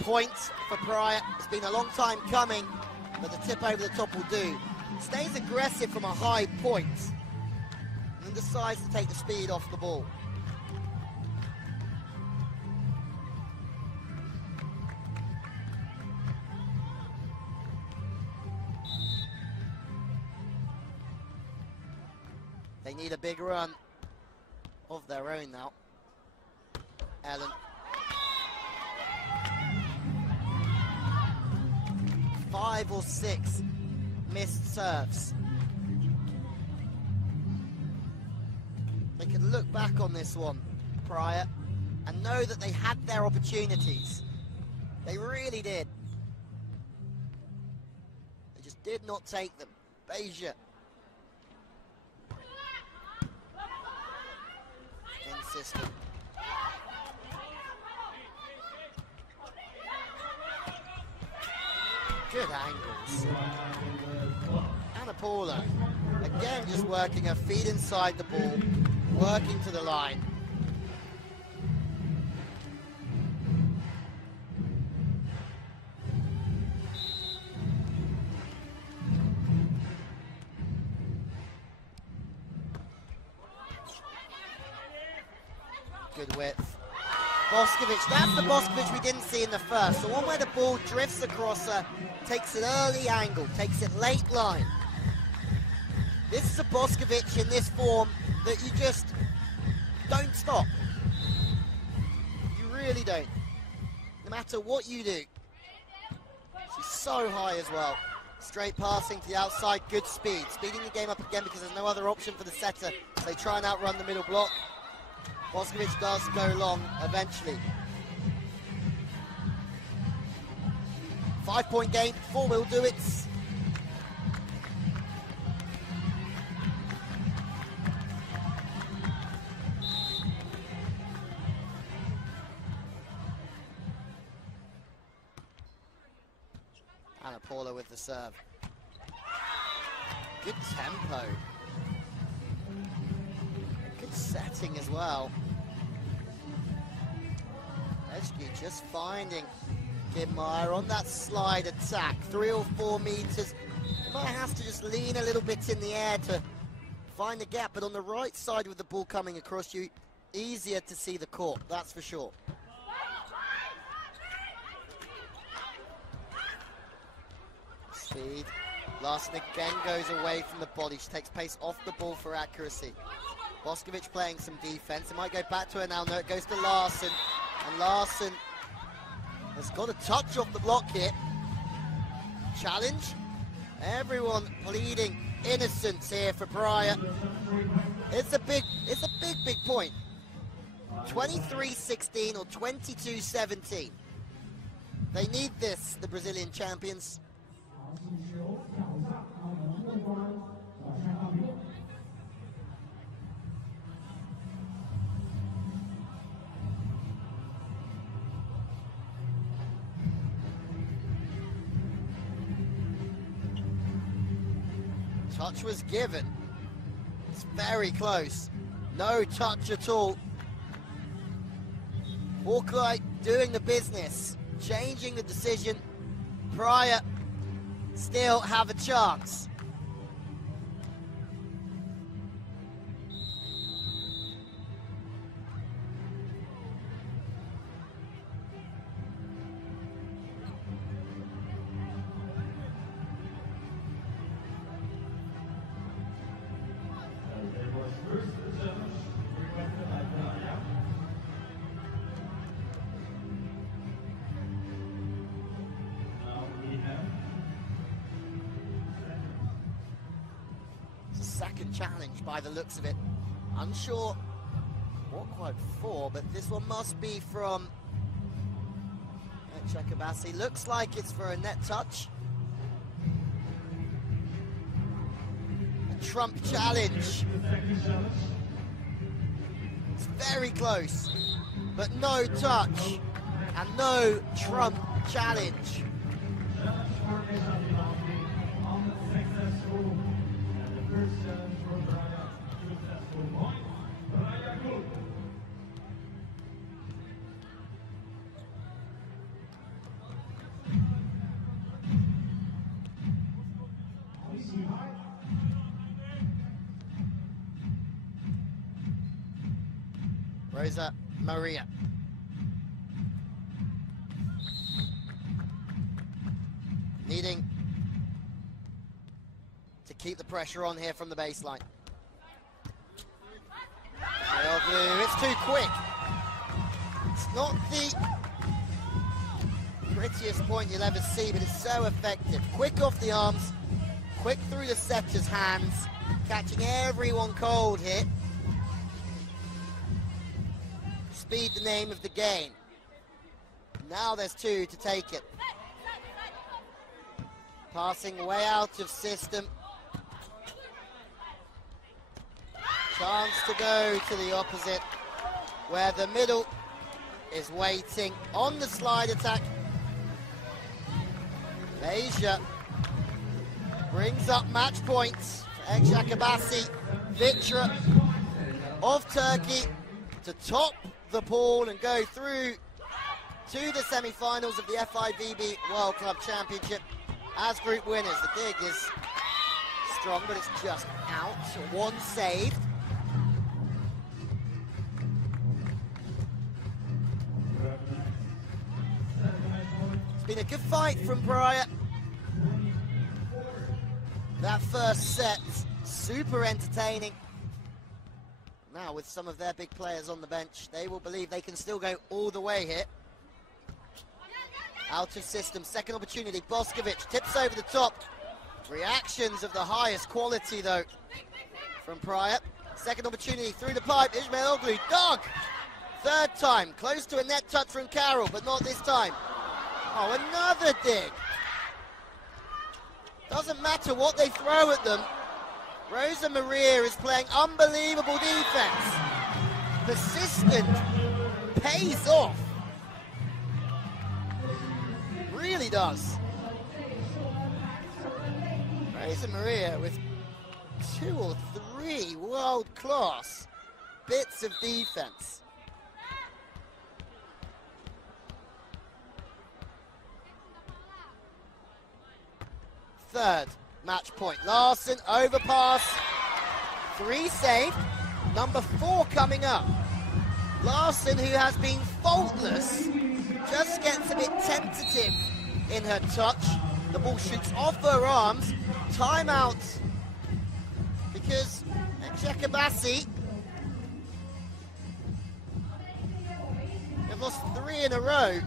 Points for Praia. It's been a long time coming, but the tip over the top will do. Stays aggressive from a high point and decides to take the speed off the ball. They need a big run of their own now. Ellen. 5 or 6 missed serves. They can look back on this one, Praia, and know that they had their opportunities. They really did. They just did not take them. Beja. Insistent. Good angles. Anna Paula, again just working her feet inside the ball, working to the line. Good width. Boskovic, that's the Boskovic we didn't see in the first. The one where the ball drifts across her, takes an early angle, takes it late line. This is a Boskovic in this form that you just don't stop. You really don't. No matter what you do. She's so high as well. Straight passing to the outside, good speed. Speeding the game up again because there's no other option for the setter. They try and outrun the middle block. Boskovic does go long eventually. 5-point game, 4 will do it. Anna Paula with the serve. Good tempo. Good setting as well. Eshki just finding Kim Meyer on that slide attack. 3 or 4 meters. Might have to just lean a little bit in the air to find the gap, but on the right side with the ball coming across you, easier to see the court, that's for sure. Speed. Larson again goes away from the body. She takes pace off the ball for accuracy. Boskovic playing some defense. It might go back to her now. No, it goes to Larson. And Larson has got a touch off the block here. Challenge. Everyone pleading innocence here for Praia. It's a big point. 23-16 or 22-17. They need this, the Brazilian champions. Touch was given. It's very close. No touch at all. Hawkeye doing the business, changing the decision. Praia still have a chance. Second challenge by the looks of it. Unsure what quite for, but this one must be from Eczacibasi. Looks like it's for a net touch. A trump challenge. It's very close, but no touch and no trump challenge. Rosa Maria. Needing to keep the pressure on here from the baseline. It's too quick. It's not the prettiest point you'll ever see, but it's so effective. Quick off the arms, quick through the setter's hands, catching everyone cold here. Speed, the name of the game. Now there's two to take it. Passing way out of system. Chance to go to the opposite, where the middle is waiting on the slide attack. Malaysia brings up match points for Eczacibasi. Vitra of Turkey to top the pool and go through to the semi-finals of the FIVB World Club Championship as group winners. The dig is strong, but it's just out. One saved. It's been a good fight from Praia. That first set, super entertaining. Now, with some of their big players on the bench, they will believe they can still go all the way here. Out of system, second opportunity. Boskovic tips over the top. Reactions of the highest quality, though, from Praia. Second opportunity through the pipe. Ismail Oglu, dog! Third time, close to a net touch from Carroll, but not this time. Oh, another dig. Doesn't matter what they throw at them. Rosa Maria is playing unbelievable defense. Persistent, pays off. Really does. Rosa Maria with 2 or 3 world-class bits of defense. Third match point. Larson, overpass. 3 saved. Number 4 coming up. Larson, who has been faultless, just gets a bit tentative in her touch. The ball shoots off her arms. Timeout. Because Eczacibasi have lost 3 in a row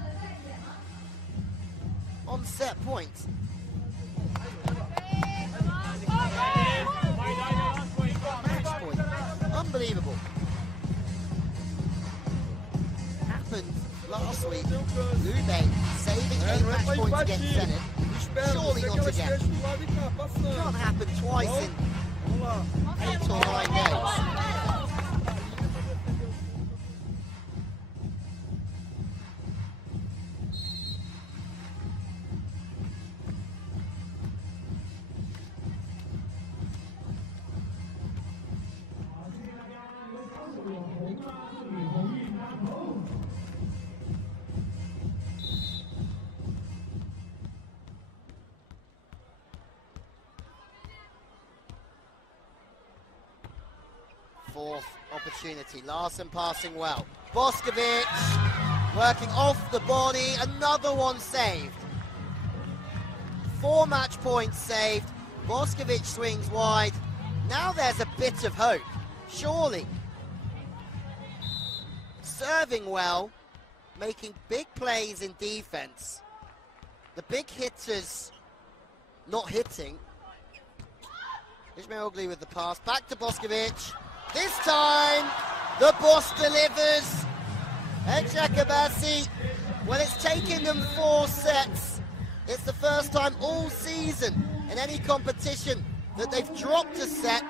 on set points. Match point. Unbelievable. Happened last week. Clube saving 8 match points against Zenit. Surely not again. Can't happen twice in 8 or 9 games. Fourth opportunity. Larson passing well. Boskovic working off the body. Another one saved. 4 match points saved. Boskovic swings wide. Now there's a bit of hope. Surely. Serving well. Making big plays in defense. The big hitters not hitting. Ismailoglu with the pass. Back to Boskovic. This time, the boss delivers. Eczacibasi, well, it's taken them 4 sets. It's the first time all season in any competition that they've dropped a set,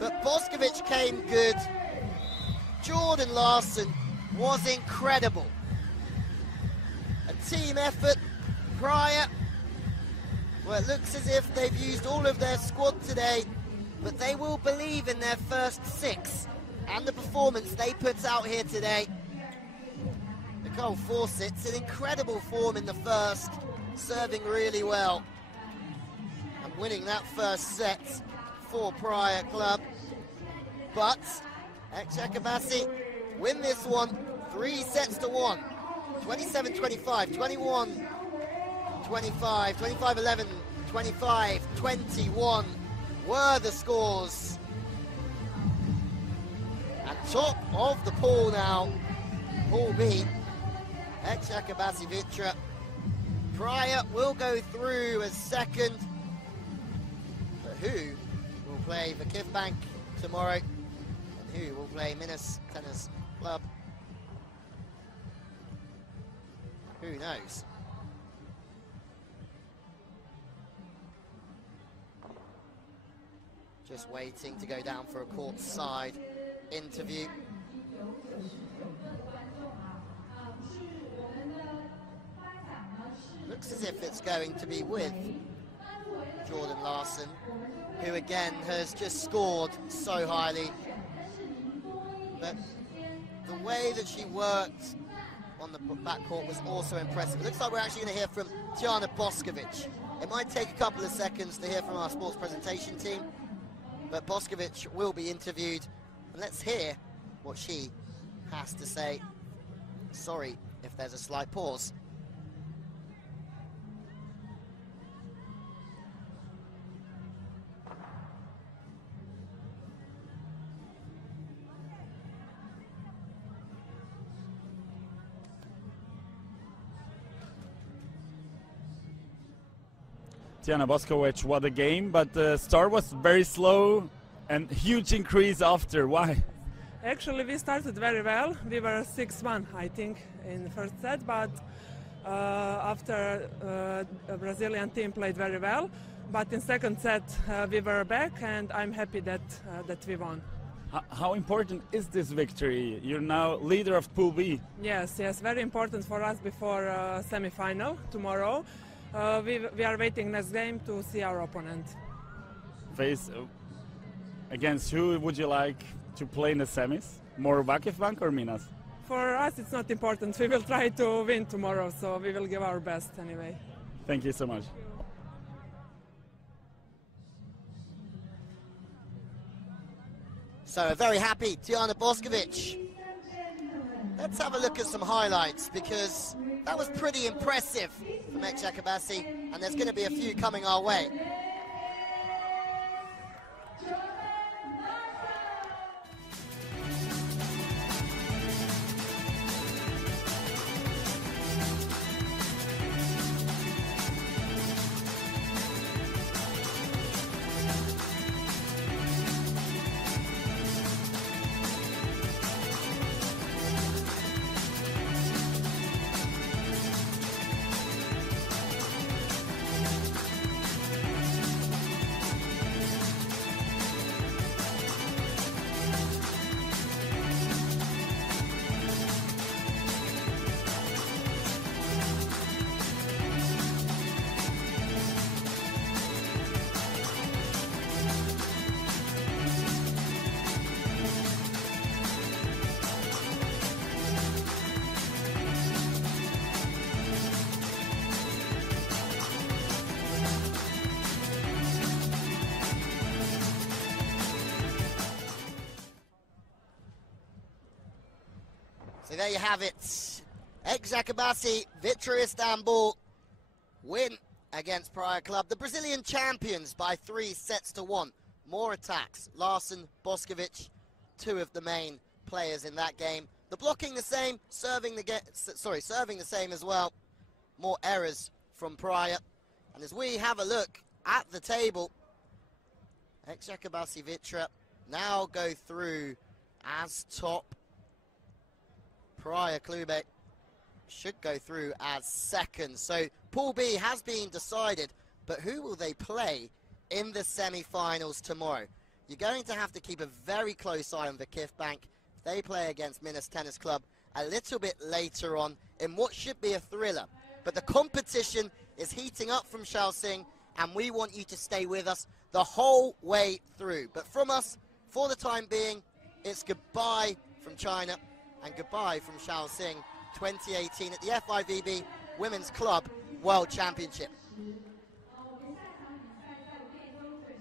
but Boskovic came good. Jordan Larson was incredible. A team effort. Praia, well, it looks as if they've used all of their squad today, but they will believe in their first 6 and the performance they put out here today. Nicole Fawcett's in incredible form in the first, serving really well and winning that first set for Praia Club. But Eczacibasi win this one 3 sets to 1. 27-25, 21-25, 25-11, 25-21 were the scores. And top of the pool now, Pool B, Eczacibasi Vitra. Praia will go through as second. But who will play Vakif Bank tomorrow? And who will play Minas Tennis Club? Who knows? Just waiting to go down for a courtside interview. Looks as if it's going to be with Jordan Larson, who again has just scored so highly. But the way that she worked on the backcourt was also impressive. It looks like we're actually going to hear from Tijana Boskovic. It might take a couple of seconds to hear from our sports presentation team, but Boskovic will be interviewed, and let's hear what she has to say. Sorry if there's a slight pause. Tijana Boskovic, what a game, but the start was very slow and huge increase after. Why? Actually, we started very well. We were 6-1, I think, in the first set, but after the Brazilian team played very well. But in second set, we were back, and I'm happy that we won. How important is this victory? You're now leader of Pool B. Yes, very important for us before semi-final tomorrow. We are waiting next game to see our opponent. Face against who would you like to play in the semis? More Vakif Bank or Minas? For us, it's not important. We will try to win tomorrow, so we will give our best anyway. Thank you so much. So, very happy, Tijana Boskovic. Let's have a look at some highlights, because that was pretty impressive from Eczacibasi. and there's going to be a few coming our way. So there you have it. Eczacibasi, Vitra Istanbul win against Praia Club. The Brazilian champions by 3-1. More attacks. Larsen, Boskovic, two of the main players in that game. The blocking the same, serving the same as well. More errors from Praia. And as we have a look at the table, Eczacibasi Vitra now go through as top. Praia Clube should go through as second. So Pool B has been decided, but who will they play in the semi-finals tomorrow? You're going to have to keep a very close eye on the Kifbank. They play against Minas Tennis Club a little bit later on in what should be a thriller. But the competition is heating up from Shaoxing, and we want you to stay with us the whole way through. But from us, for the time being, it's goodbye from China and goodbye from Shaoxing 2018 at the FIVB Women's Club World Championship.